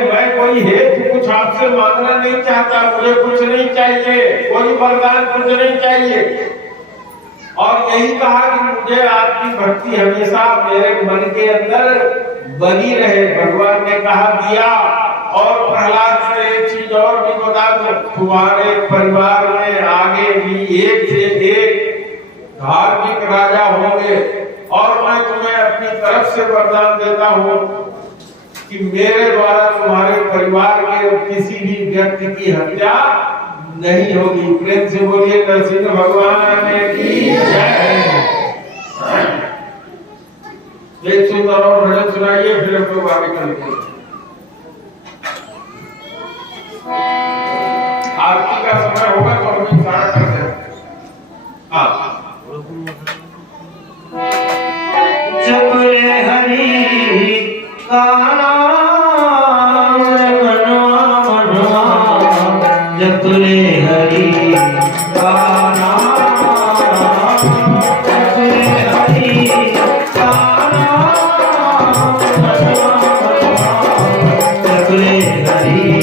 मैं कोई हेतु कुछ आपसे मांगना नहीं चाहता, मुझे कुछ नहीं चाहिए, कोई वरदान कुछ नहीं चाहिए। और यही कहा कि मुझे आपकी भक्ति हमेशा मेरे मन के अंदर बनी रहे। भगवान ने कहा दिया। और प्रहलाद से एक चीज और भी बता दो, तुम्हारे परिवार में आगे भी एक से एक धार्मिक राजा होंगे, और मैं तुम्हें अपनी तरफ से वरदान देता हूँ कि मेरे द्वारा तुम्हारे परिवार के किसी भी व्यक्ति की हत्या नहीं होगी। प्रेम से बोलिए नरसिंह भगवान की जय। एक सुंदर और भजन सुनाइए, फिर हम लोग आगे चलते हैं। आरती का समय होगा तो हम इशारा करते हैं। हाँ, जप ले हरि का नाम मनवा मनवा, जप ले हरि का नाम, जप ले हरि का नाम मनवा मनवा, जप ले हरि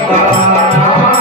का जप ले हरि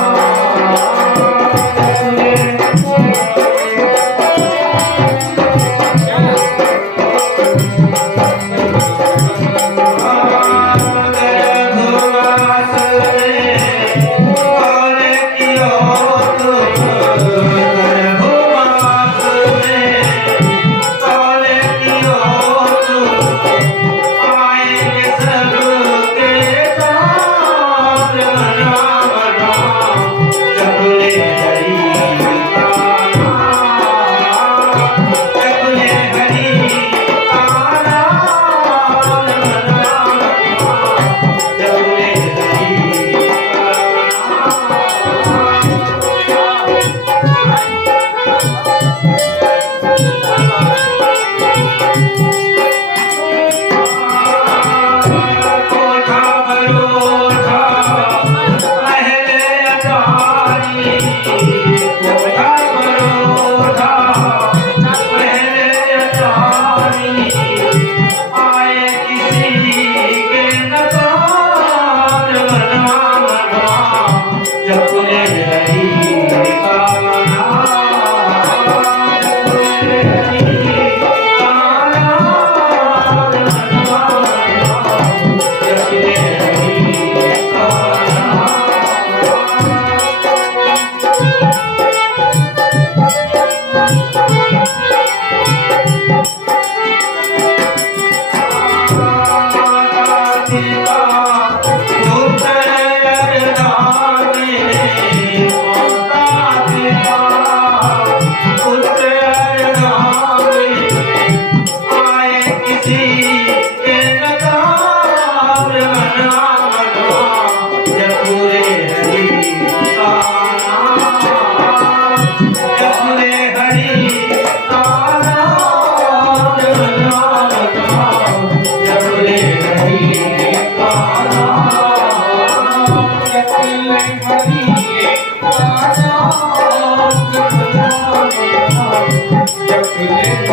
का नाम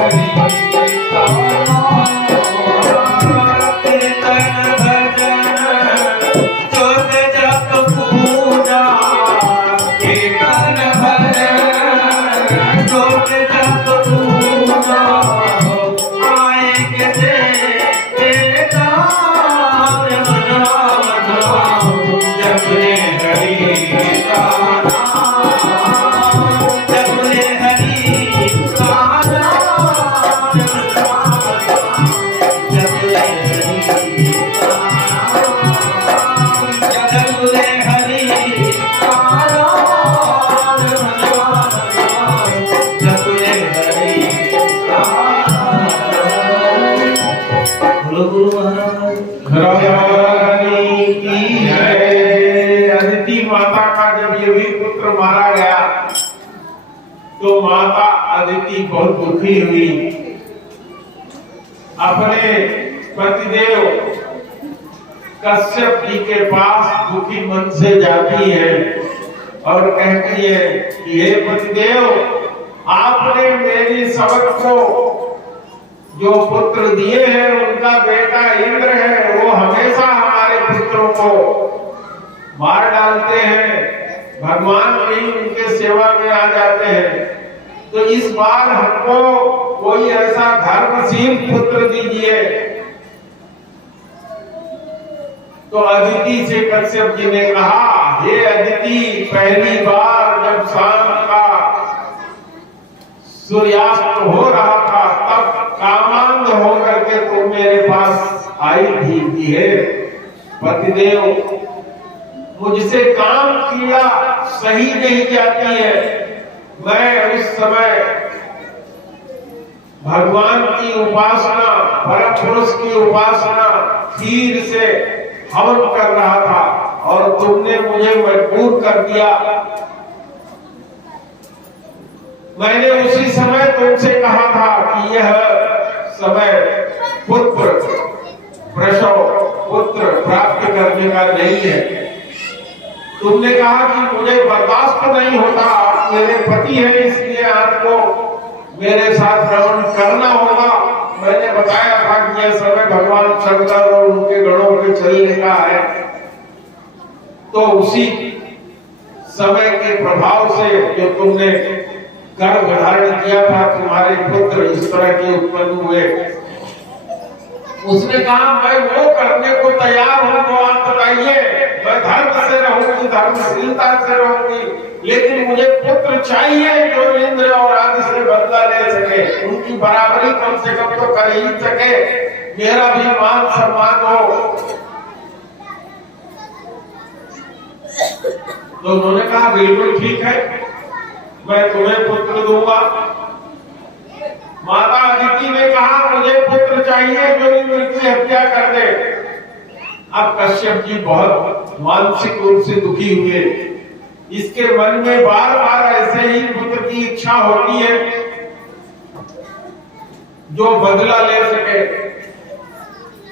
जपले हरि का नाम, जपले हरि का नाम, जपले हरि का नाम, जपले हरि का नाम, जपले हरि का नाम। बोलो गुरु महाराज रानी की जय। अदिति माता का जब ये भी पुत्र मारा गया तो माता अदिति बहुत दुखी हुई। अपने पतिदेव कश्यप जी के पास दुखी मन से जाती है और कहती है कि हे पतिदेव, आपने मेरी सबक को जो पुत्र दिए हैं उनका बेटा इंद्र है, वो हमेशा हमारे पुत्रों को मार डालते हैं, भगवान भी उनके सेवा में आ जाते हैं। तो इस बार हमको कोई ऐसा धर्मशील पुत्र दीजिए। तो अदिति से कश्यप जी ने कहा, हे अदिति, पहली बार जब शाम का सूर्यास्त हो रहा था तब कामांध होकर के तुम मेरे पास आई थी। हे पतिदेव, मुझसे काम किया सही नहीं जाती है। मैं उस समय भगवान की उपासना, परम पुरुष की उपासना खीर से हवन कर रहा था और तुमने मुझे मजबूर कर दिया। मैंने उसी समय तुमसे कहा था कि यह समय पुत्र प्रसव, पुत्र प्राप्त करने का नहीं है। तुमने कहा कि मुझे बर्दाश्त नहीं होता, मेरे पति है इसलिए आपको मेरे साथ रमण करना होगा। मैंने बताया था कि यह समय भगवान शंकर और उनके गणों के चलने का है। तो उसी समय के प्रभाव से जो तुमने गर्भ धारण किया था, तुम्हारे पुत्र इस तरह के उत्पन्न हुए। उसने कहा, मैं वो करने को तैयार हूं तो आप बताइए, मैं धर्म से रहूंगी, धर्मशीलता से रहूंगी, लेकिन मुझे पुत्र चाहिए जो इंद्र और आदि से बदला ले सके, उनकी बराबरी कम से कम तो कर ही सके, मेरा भी मान सम्मान हो। तो उन्होंने कहा, बिल्कुल ठीक है, मैं तुम्हें पुत्र दूंगा। माता अदिति ने कहा, मुझे पुत्र चाहिए जो इंद्र की हत्या कर दे। अब कश्यप जी बहुत मानसिक रूप से दुखी हुए। इसके मन में बार बार ऐसे ही पुत्र की इच्छा होती है जो बदला ले सके।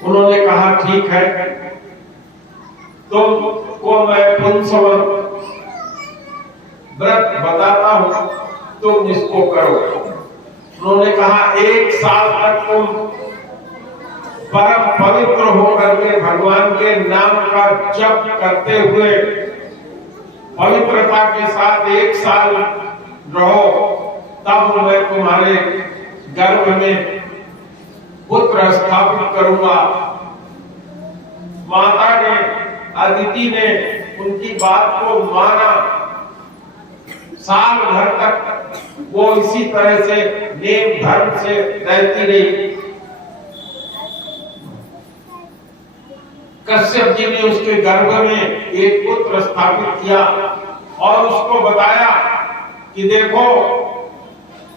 उन्होंने कहा, ठीक है, तुमको मैं पुंसवन व्रत बताता हूं, तुम इसको करो। उन्होंने कहा, 1 साल तक तुम परम पवित्र होकर के भगवान के नाम का जप करते हुए पवित्रता के साथ 1 साल रहो, तब मैं तुम्हारे गर्भ में पुत्र स्थापित करूंगा। माता ने, अदिति ने उनकी बात को माना। साल भर तक वो इसी तरह से नेम धर्म से रहती रही। कश्यप जी ने उसके गर्भ में एक पुत्र स्थापित किया और उसको बताया कि देखो,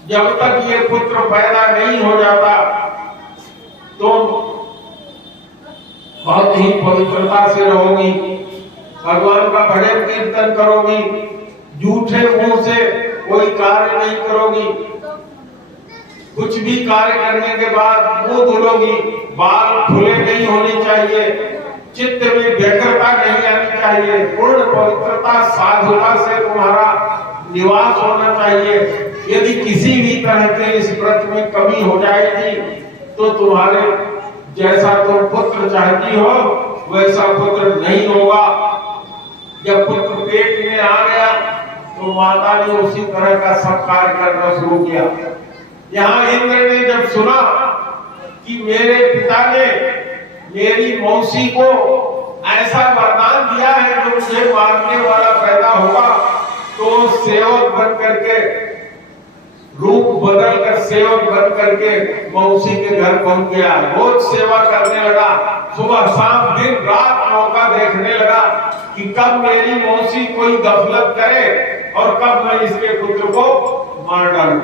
जब तक ये पुत्र पैदा नहीं हो जाता तो बहुत ही पवित्रता से रहोगी, भगवान का भजन कीर्तन करोगी, झूठे मुंह से कोई कार्य नहीं करोगी, कुछ भी कार्य करने के बाद मुंह धुलोगी, बाल खुले नहीं होने चाहिए, चित्त में व्यग्रता नहीं आनी चाहिए, पूर्ण पवित्रता साधुता से तुम्हारा निवास होना चाहिए। यदि किसी भी तरह के इस व्रत में कमी हो जाएगी तो तुम्हारे जैसा तुम पुत्र चाहती हो वैसा पुत्र नहीं होगा। जब पुत्र पेट में आ गया तो माता ने उसी तरह का सब कार्य करना शुरू किया। यहाँ इंद्र ने जब सुना कि मेरे पिता ने मेरी मौसी को ऐसा वरदान दिया है जो मुझे मुझे मारने वाला पैदा होगा तो सेवक बन करके, रूप बदल कर सेवक बन करके मौसी के घर पहुंच गया। रोज सेवा करने लगा, सुबह शाम दिन रात मौका देखने लगा कि कब मेरी मौसी कोई गफलत करे और कब मैं इसके पुत्र को मार डालूं।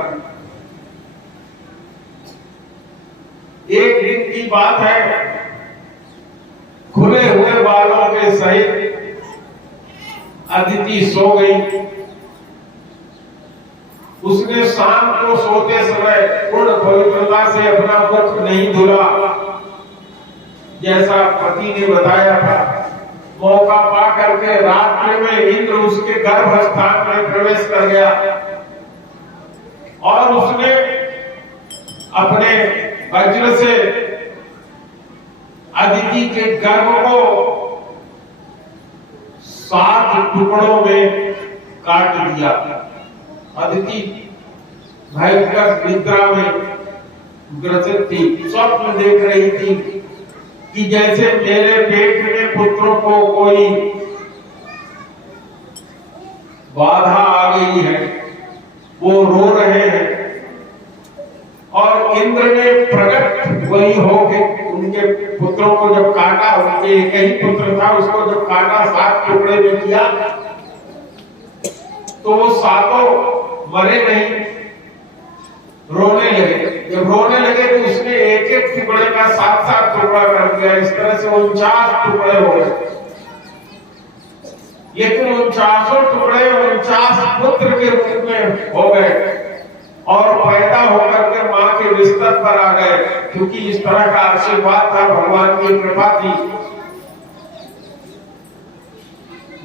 एक दिन की बात है, खुले हुए बालों के सहित अदिति सो गई। उसने शाम को सोते समय पूर्ण पवित्रता से अपना मुख नहीं धुला, जैसा पति ने बताया था। मौका पा करके रात्रि में इंद्र उसके गर्भस्थान में प्रवेश कर गया और उसने अपने वज्र से अदिति के गर्भ को 7 टुकड़ों में काट दिया। अदिति भयंकर निद्रा में ग्रसित थी, स्वप्न देख रही थी कि जैसे मेरे पेट में पुत्रों को कोई बाधा आ गई है, वो रो रहे हैं। और इंद्र ने प्रकट वही होके उनके पुत्रों को जब काटा, उनके एक ही पुत्र था, उसको जब काटा 7 टुकड़े में किया तो वो 7 मरे नहीं, रोने लगे। जब रोने लगे तो उसने एक एक टुकड़े का 7-7 टुकड़ा कर दिया। इस तरह से 49 टुकड़े हो गए। लेकिन 49 टुकड़े 49 पुत्र के रूप में हो गए और पैदा होकर के मां के बिस्तर पर आ गए, क्योंकि इस तरह का आशीर्वाद था, भगवान की कृपा थी।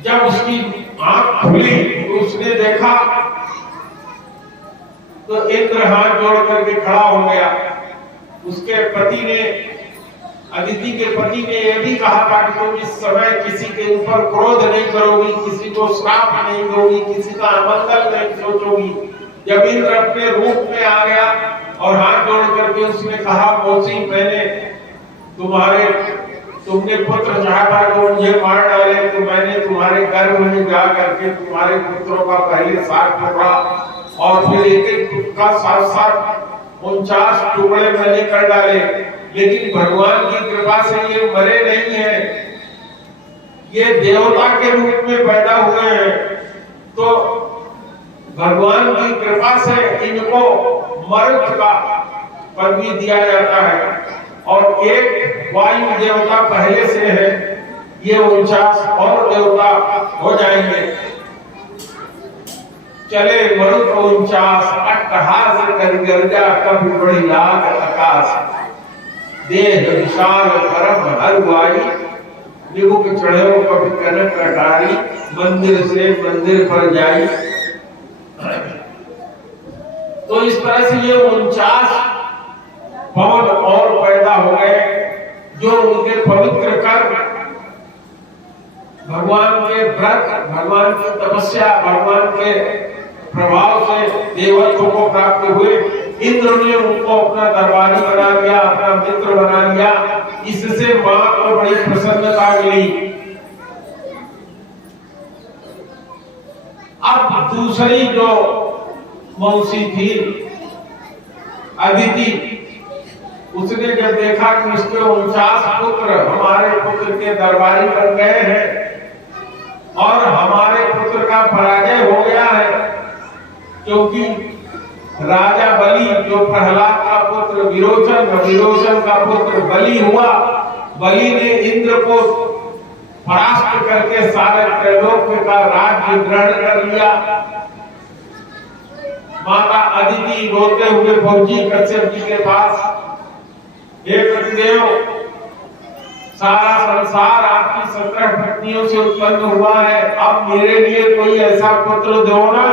जब उसकी आंख खुली तो उसने देखा तो इंद्र हाथ जोड़ करके खड़ा हो गया। उसके पति ने, अदिति के पति ने यह भी कहा था कि तुम इस समय किसी के ऊपर क्रोध नहीं करोगी, किसी को श्राप नहीं दोगी, किसी का अमंगल नहीं सोचोगी। जब इंद्र अपने रूप में आ गया और हाथ जोड़ करके उसने कहा, मौसी मैंने तुमने पुत्र चाहा था तो मुझे मार डाले, तो मैंने तुम्हारे गर्भ में जा करके तुम्हारे पुत्रों का पहले 7 टुकड़ा और फिर एक एक का 7-7 49 टुकड़े मैंने कर डाले। लेकिन भगवान की कृपा से ये मरे नहीं है, ये देवता के रूप में पैदा हुए हैं। तो भगवान की कृपा से इनको मरुत का पदवी दिया जाता है और एक वायु देवता पहले से है, ये 49 और देवता हो जाएंगे। चले मरुत 49 अट्टहास कर गर्जा कभी बड़ी लाग आकाश। देह विशाल परम हर वाई, निबुक चढ़ो कभी कनक कटारी। मंदिर से मंदिर पर जाई। तो इस तरह से ये 49 पवन और पैदा हो गए, जो उनके पवित्र कर्म, भगवान के व्रत, भगवान की तपस्या, भगवान के प्रभाव से देवत्व को प्राप्त हुए। इंद्र ने उनको अपना दरबारी बना लिया, अपना मित्र बना लिया। इससे मां को बड़ी प्रसन्नता मिली। अब दूसरी जो मौसी थी अदिति, उसने जब देखा कि उसके 49 पुत्र हमारे पुत्र के दरबारी बन गए हैं और हमारे पुत्र का पराजय हो गया है, क्योंकि राजा बलि जो प्रहलाद का पुत्र विरोचन, विरोचन का पुत्र बलि हुआ, बलि ने इंद्र को परास्त करके सारे त्रैलोक्य का राज्य ग्रहण कर लिया। माता अदिति रोते हुए पहुंची कश्यप जी के पास। हे पतिदेव, सारा संसार आपकी 17 पत्नियों से उत्पन्न हुआ है, अब मेरे लिए कोई ऐसा पुत्र दो ना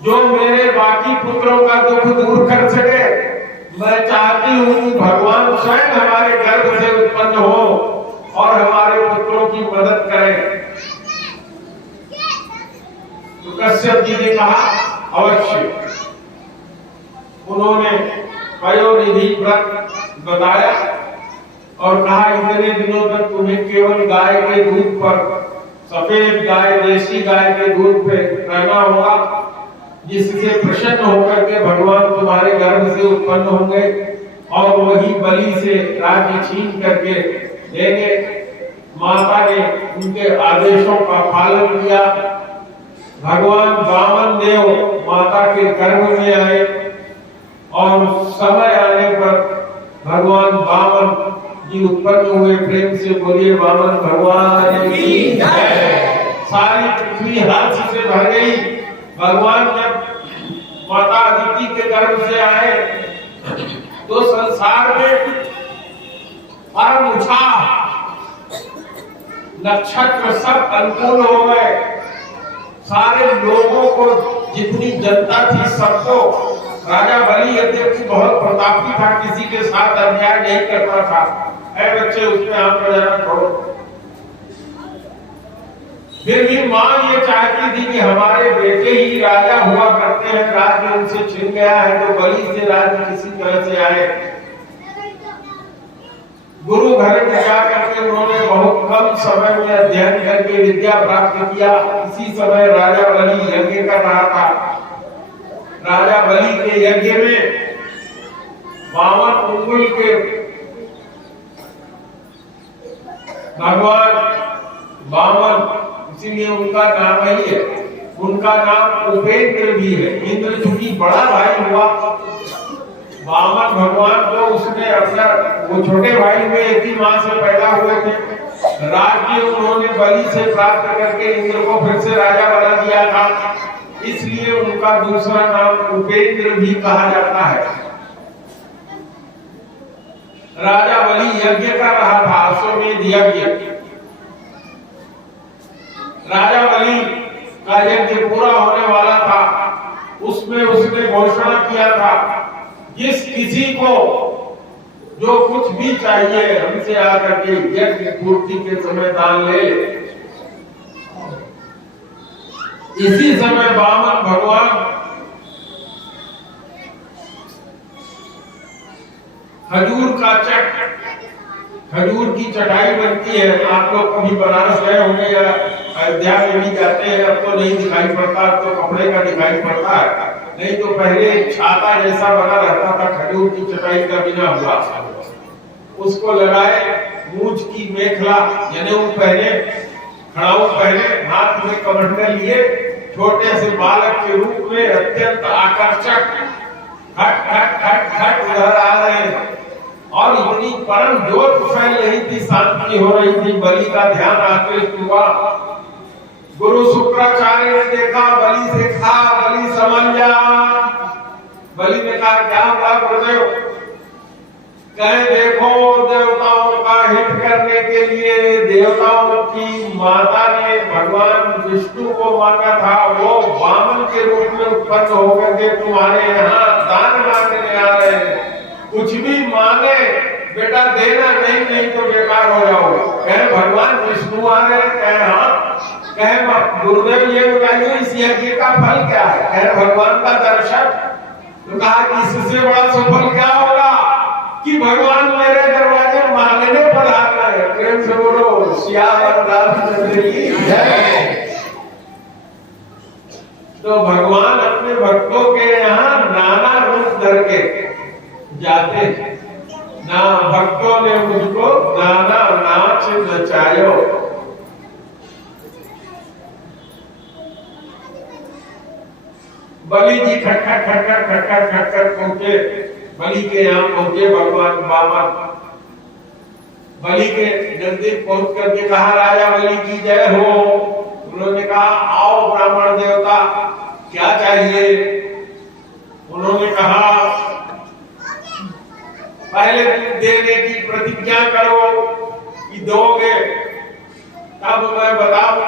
जो मेरे बाकी पुत्रों का दुख दूर कर सके। मैं चाहती हूँ कि भगवान स्वयं हमारे गर्भ से उत्पन्न हो और हमारे पुत्रों की मदद करें। तो कश्यप जी ने कहा अवश्य। उन्होंने पयोनिधि व्रत बताया और कहा, इतने दिनों तक तुम्हें केवल गाय के दूध पर सफेद गाय, देसी गाय के दूध पे रहना होगा, जिससे प्रसन्न होकर के भगवान तुम्हारे गर्भ से उत्पन्न होंगे और वही बलि से राज्य छीन करके देंगे। माता ने उनके आदेशों का पालन किया। भगवान वामन देव माता के गर्भ में आए और समय आने पर भगवान वामन जी उत्पन्न हुए। प्रेम से बोलिए वामन भगवान की जय। सारी पृथ्वी हर्ष से भर गई। भगवान जब माता अदिति के गर्भ से आए तो संसार में परम उत्साह, नक्षत्र सब अनुकूल हो गए। सारे लोगों को, जितनी जनता थी, सबको राजा बलि यद्यपि बहुत प्रतापी था, किसी के साथ अन्याय नहीं करता था। ऐ बच्चे, उसमें आप जाना छोड़ो। फिर भी मां ये चाहती थी कि हमारे बेटे ही राजा हुआ करते हैं, राज्य उनसे छिन गया है, तो बलि से राज्य किसी तरह से आए। गुरु घर में जाकर के उन्होंने बहुत कम समय में अध्ययन करके विद्या प्राप्त किया। इसी समय राजा बलि यज्ञ कर रहा था। राजा बलि के यज्ञ में वामन उंगुल के भगवान वामन, इसीलिए उनका नाम ही है। उनका नाम उपेंद्र भी है। इंद्र चूंकि बड़ा भाई हुआ, वामन भगवान को उसने अपना, वो छोटे भाई में एक ही मां से पैदा हुए थे। राज्य उन्होंने बलि से प्राप्त करके इंद्र को फिर से राजा बना दिया था, इसलिए उनका दूसरा नाम उपेंद्र भी कहा जाता है। राजा बलि यज्ञ कर रहा था, अश्वमेध यज्ञ। राजा बलि का यज्ञ पूरा होने वाला था। उसमें उसने घोषणा किया था, जिस किसी को जो कुछ भी चाहिए हमसे आकर के यज्ञ पूर्ति के समय दान ले। इसी समय वामन भगवान खजूर का खजूर की चटाई बनती है। आप लोग कभी बनारस गए होंगे या अयोध्या में भी जाते हैं, अब तो नहीं दिखाई पड़ता, अब तो कपड़े का दिखाई पड़ता है। नहीं तो पहले छाता जैसा बना रहता था खजूर की चटाई का बिना हुआ। उसको लगाए, मूछ की मेखला जनेऊ पहने, खड़ाऊ पहने, हाथ में कमंडल लिए, छोटे से बालक के रूप में अत्यंत आकर्षक खट खट खट खट उधर आ रहे हैं। और इतनी परम जोत फैल रही थी, शांति हो रही थी, बलि का ध्यान आकृष्ट हुआ। गुरु शुक्राचार्य ने देखा, बलि से खा, बलि समझ जा। बलि ने कहा, क्या हुआ गुरुदेव? कहे, देखो, देवताओं का हित करने के लिए देवताओं की माता ने भगवान विष्णु को मांगा था, वो वामन के रूप में उत्पन्न होकर के तुम्हारे यहाँ दान मांगने आ रहे हैं। कुछ भी मांगे बेटा देना, नहीं तो बेकार हो जाओ। कहे, भगवान विष्णु आ रहे? कहे, हाँ। कहे, गुरुदेव ये बताइए इस यज्ञ का फल क्या है? कहे, भगवान का दर्शन। तो कहा, इससे बड़ा सफल क्या होगा कि भगवान मेरे दरवाजे मांगने पधारना है। प्रेम से बोलो सियावर रामचंद्र की जय। तो भगवान अपने भक्तों के यहाँ नाना रूप धर के जाते हैं। ना भक्तों ने मुझको नाना नाच नचायो। बलि जी खटखट खटखट खटखट खटखट पहुंचे, बलि के यहाँ पहुंचे भगवान वामन। बलि के नजदीक पहुंच करके कहा, राजा बलि की जय हो। उन्होंने कहा, आओ ब्राह्मण देवता, क्या चाहिए? उन्होंने कहा, पहले देने की प्रतिज्ञा करो कि दोगे, तब मैं बताऊं।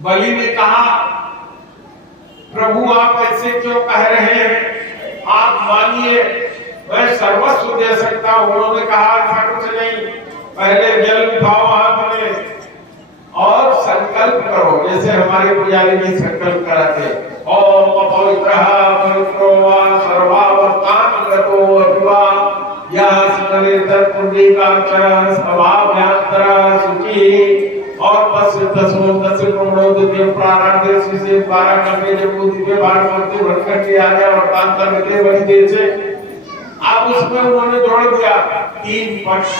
बलि ने कहा, प्रभु आप ऐसे क्यों कह रहे हैं? आप मानिए, मैं सर्वस्व दे सकता हूं। उन्होंने कहा, ऐसा कुछ नहीं, पहले जल उठाओ हाथ में और संकल्प करो, जैसे हमारे पुजारी जी संकल्प कराते। ओम पवित्रः पवित्रो वा सर्वावस्थान गतो अथवा यः स्मरेत पुंडरीकाक्षर स्वभाव्यांतर शुचि और दसों दस प्रमोद देव प्राराध्य शिष्य द्वारा करके जब वो दिव्य बाण करते भर करके आ गया और काम करते बड़ी देर से अब उसमें उन्होंने जोड़ दिया 3 पक्ष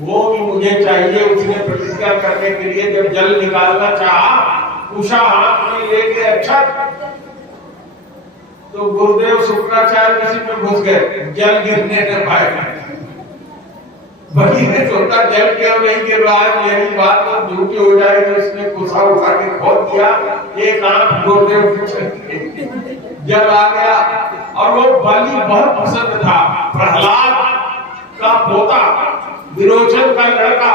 वो भी मुझे चाहिए। उसने प्रतिज्ञा करने के लिए जब जल निकालना चाहा उषा हाथ में लेके अच्छा तो गुरुदेव शुक्राचार्य किसी में घुस गए, जल गिरने न पाए। बली ने सोचा जल क्यों नहीं गिर रहा है, मेरी बात तो झूठी हो जाएगी। उसने कुशा उठा के खोद दिया, एक आंख गुरुदेव जल आ गया। और वो बलि बहुत पसंद था, प्रहलाद का पोता, विरोचन का लड़का,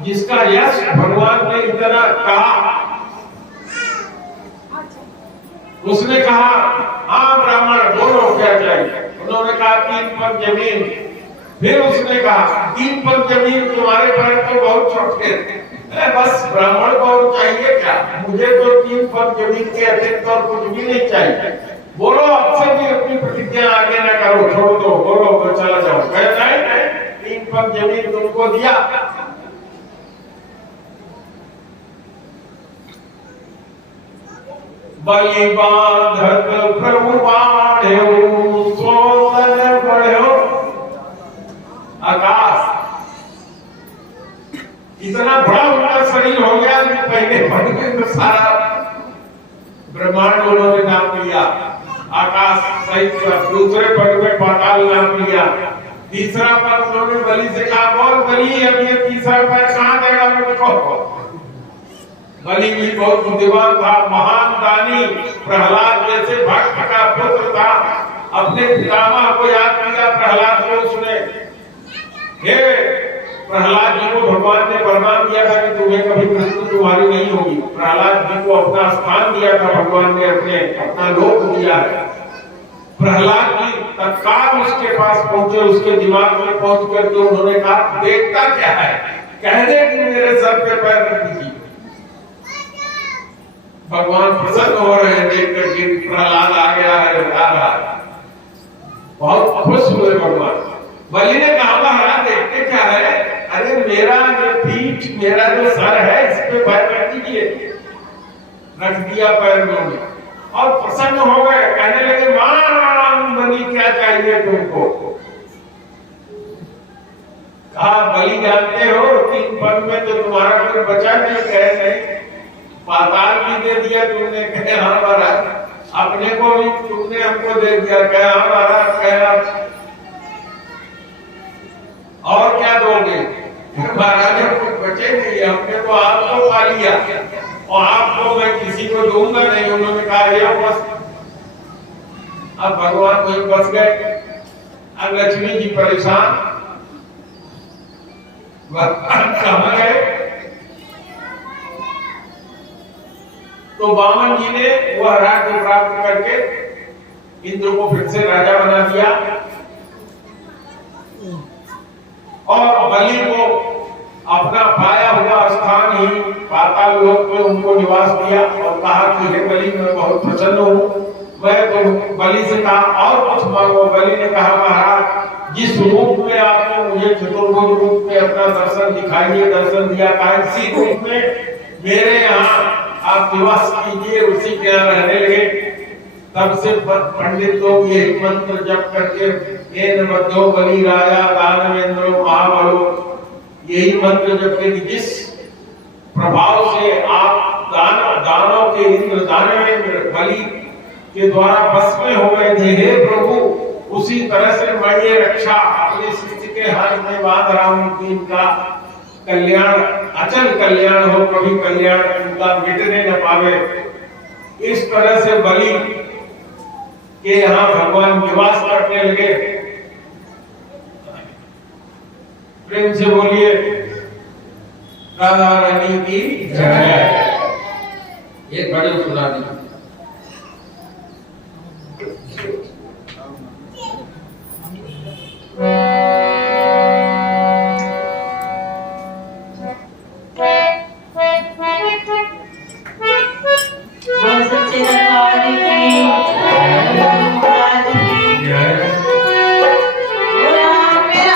जिसका यश भगवान ने इतना कहा। उसने कहा हाँ ब्राह्मण बोलो क्या चाहिए। उन्होंने कहा 3 पग जमीन। फिर उसने कहा 3 पग जमीन, तुम्हारे पैर तो बहुत छोटे हैं, बस ब्राह्मण को चाहिए क्या, मुझे तो 3 पग जमीन के अतिरिक्त और कुछ भी नहीं चाहिए। बोलो अब से भी अपनी प्रतिज्ञा आगे न करो, छोड़ दो, बोलो मैं चला जाऊं। कहता है 3 पग जमीन तुमको दिया। बलि बांधत प्रभु बाढ़ो सोतन बढ़ो। आकाश इतना बड़ा उनका शरीर हो गया कि पहले पढ़ने तो सारा ब्रह्मांड उन्होंने नाम लिया, आकाश सहित। दूसरे पद में पाताल नाम लिया। तीसरा पद उन्होंने बलि से कहा बोल बलि अब ये तीसरा पद कहां देगा मुझको। बलि भी बहुत बुद्धिमान था, महान दानी, प्रहलाद जैसे भक्त का पुत्र था। अपने पितामह को याद किया प्रहलाद को उसने। हे प्रहलाद जी को भगवान ने वरदान दिया था कि तुम्हें कभी मृत्यु तुम्हारी नहीं होगी। प्रहलाद जी को अपना स्थान दिया था भगवान ने, अपना लोक दिया है। प्रहलाद जी तत्काल उसके पास पहुंचे, उसके दिमाग में पहुंच करके उन्होंने कहा देखता क्या है, कह दे कि मेरे सर पे पैर रख दीजिए। भगवान प्रसन्न हो रहे हैं देख करके प्रहलाद आ गया है, आ रहा है। बहुत खुश हुए भगवान। बलि ने कहा महाराज देखते क्या है, अरे मेरा जो पीठ, मेरा जो सर है इस पे पैर रख दीजिए। रख दिया पैर में और प्रसन्न हो गए। कहने लगे मान बलि क्या चाहिए तुमको। कहा बलि जानते हो 3 पग में तो तुम्हारा कोई बचा नहीं। कहे नहीं, पाताल भी दे दिया तुमने। कहे हाँ महाराज, अपने को भी तुमने हमको दे दिया। कहे हाँ महाराज। कहे और क्या दोगे। महाराज कुछ बचे नहीं, हमने तो आपको पा लिया और आपको मैं किसी को दूंगा नहीं। उन्होंने कहा ये बस। अब भगवान वहीं बस गए। अब लक्ष्मी जी परेशान, भगवान कहाँ गए। तो वामन जी ने वह राज्य प्राप्त करके इंद्र को फिर से राजा बना दिया और बलि को अपना पाया हुआ स्थान ही पाताल लोक में उनको निवास दिया और कहा कि हे बलि मैं बहुत प्रसन्न हूँ। मैं तो बलि से कहा और कुछ मांगो। बलि ने कहा महाराज जिस रूप में आपने मुझे चतुर्भुज रूप में अपना दर्शन दिखाइए, दर्शन दिया, कहा इसी रूप में मेरे यहाँ आप निवास कीजिए। उसी के यहाँ रहने लगे। तब से पंडित लोग ये मंत्र जप करके एन बद्धो बलि राजा दानवेंद्रो महाबलो, यही मंत्र जप के जिस प्रभाव से आप दानों के इंद्र दानवेंद्र बलि के द्वारा बस में हो गए थे, हे प्रभु उसी तरह से मैं ये रक्षा अपने शिष्य के हाथ में बांध रहा हूँ कि इनका कल्याण, अचल कल्याण हो, कभी कल्याण इनका मिटने न पावे। इस तरह से बलि के यहाँ भगवान निवास करने लगे। प्रेम से बोलिए राधा रानी की जय। एक भजन सुना दी। बोला मेरा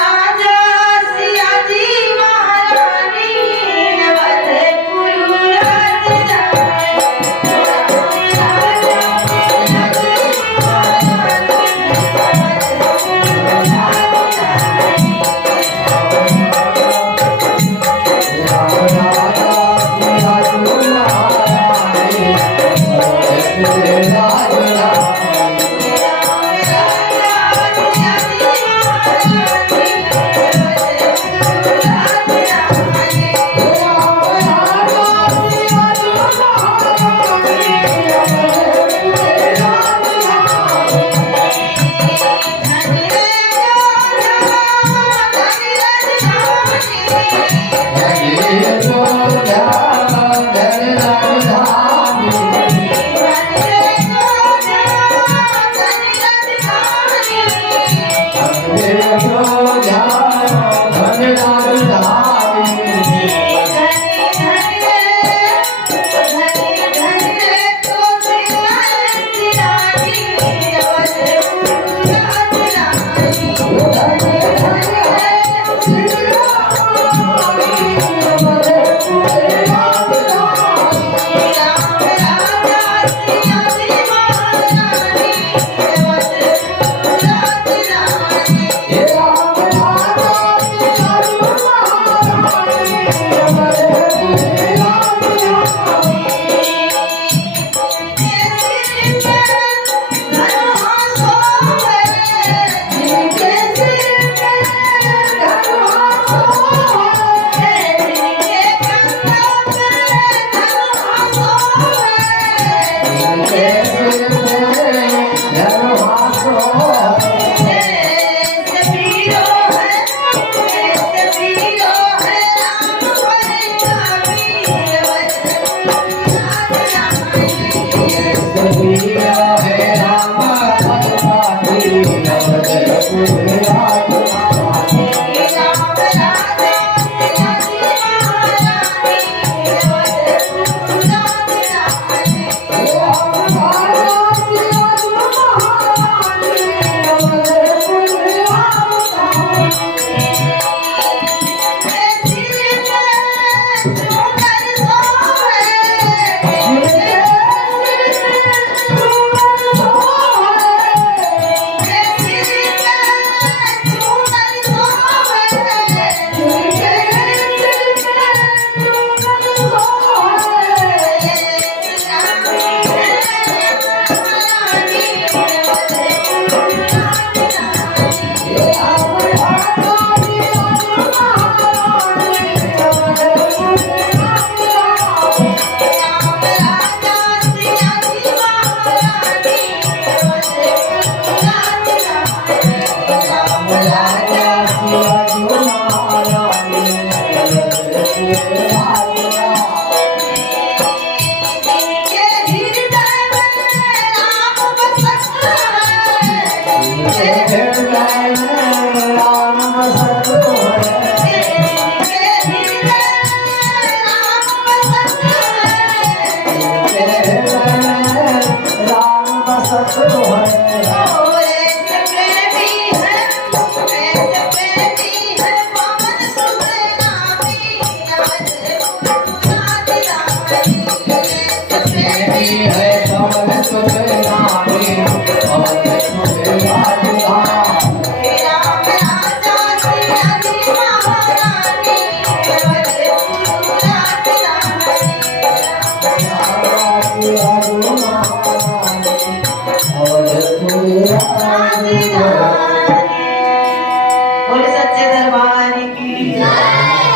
बोले सच्चे दरबार की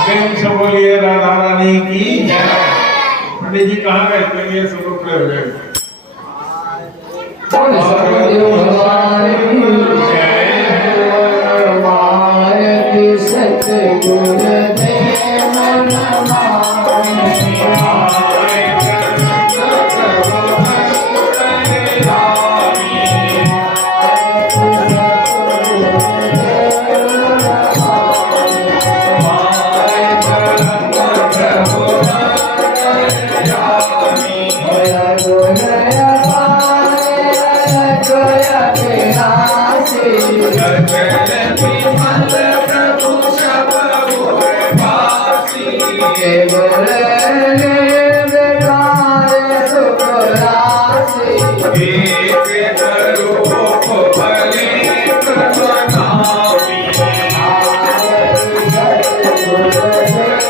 प्रेम से बोलिए राधा रानी की जय। पंडित जी कहाँ गए? चलिए सब लोग खड़े हो गए। बोले सतगुरु भगवान की जय। भारती सतगुरु देव एक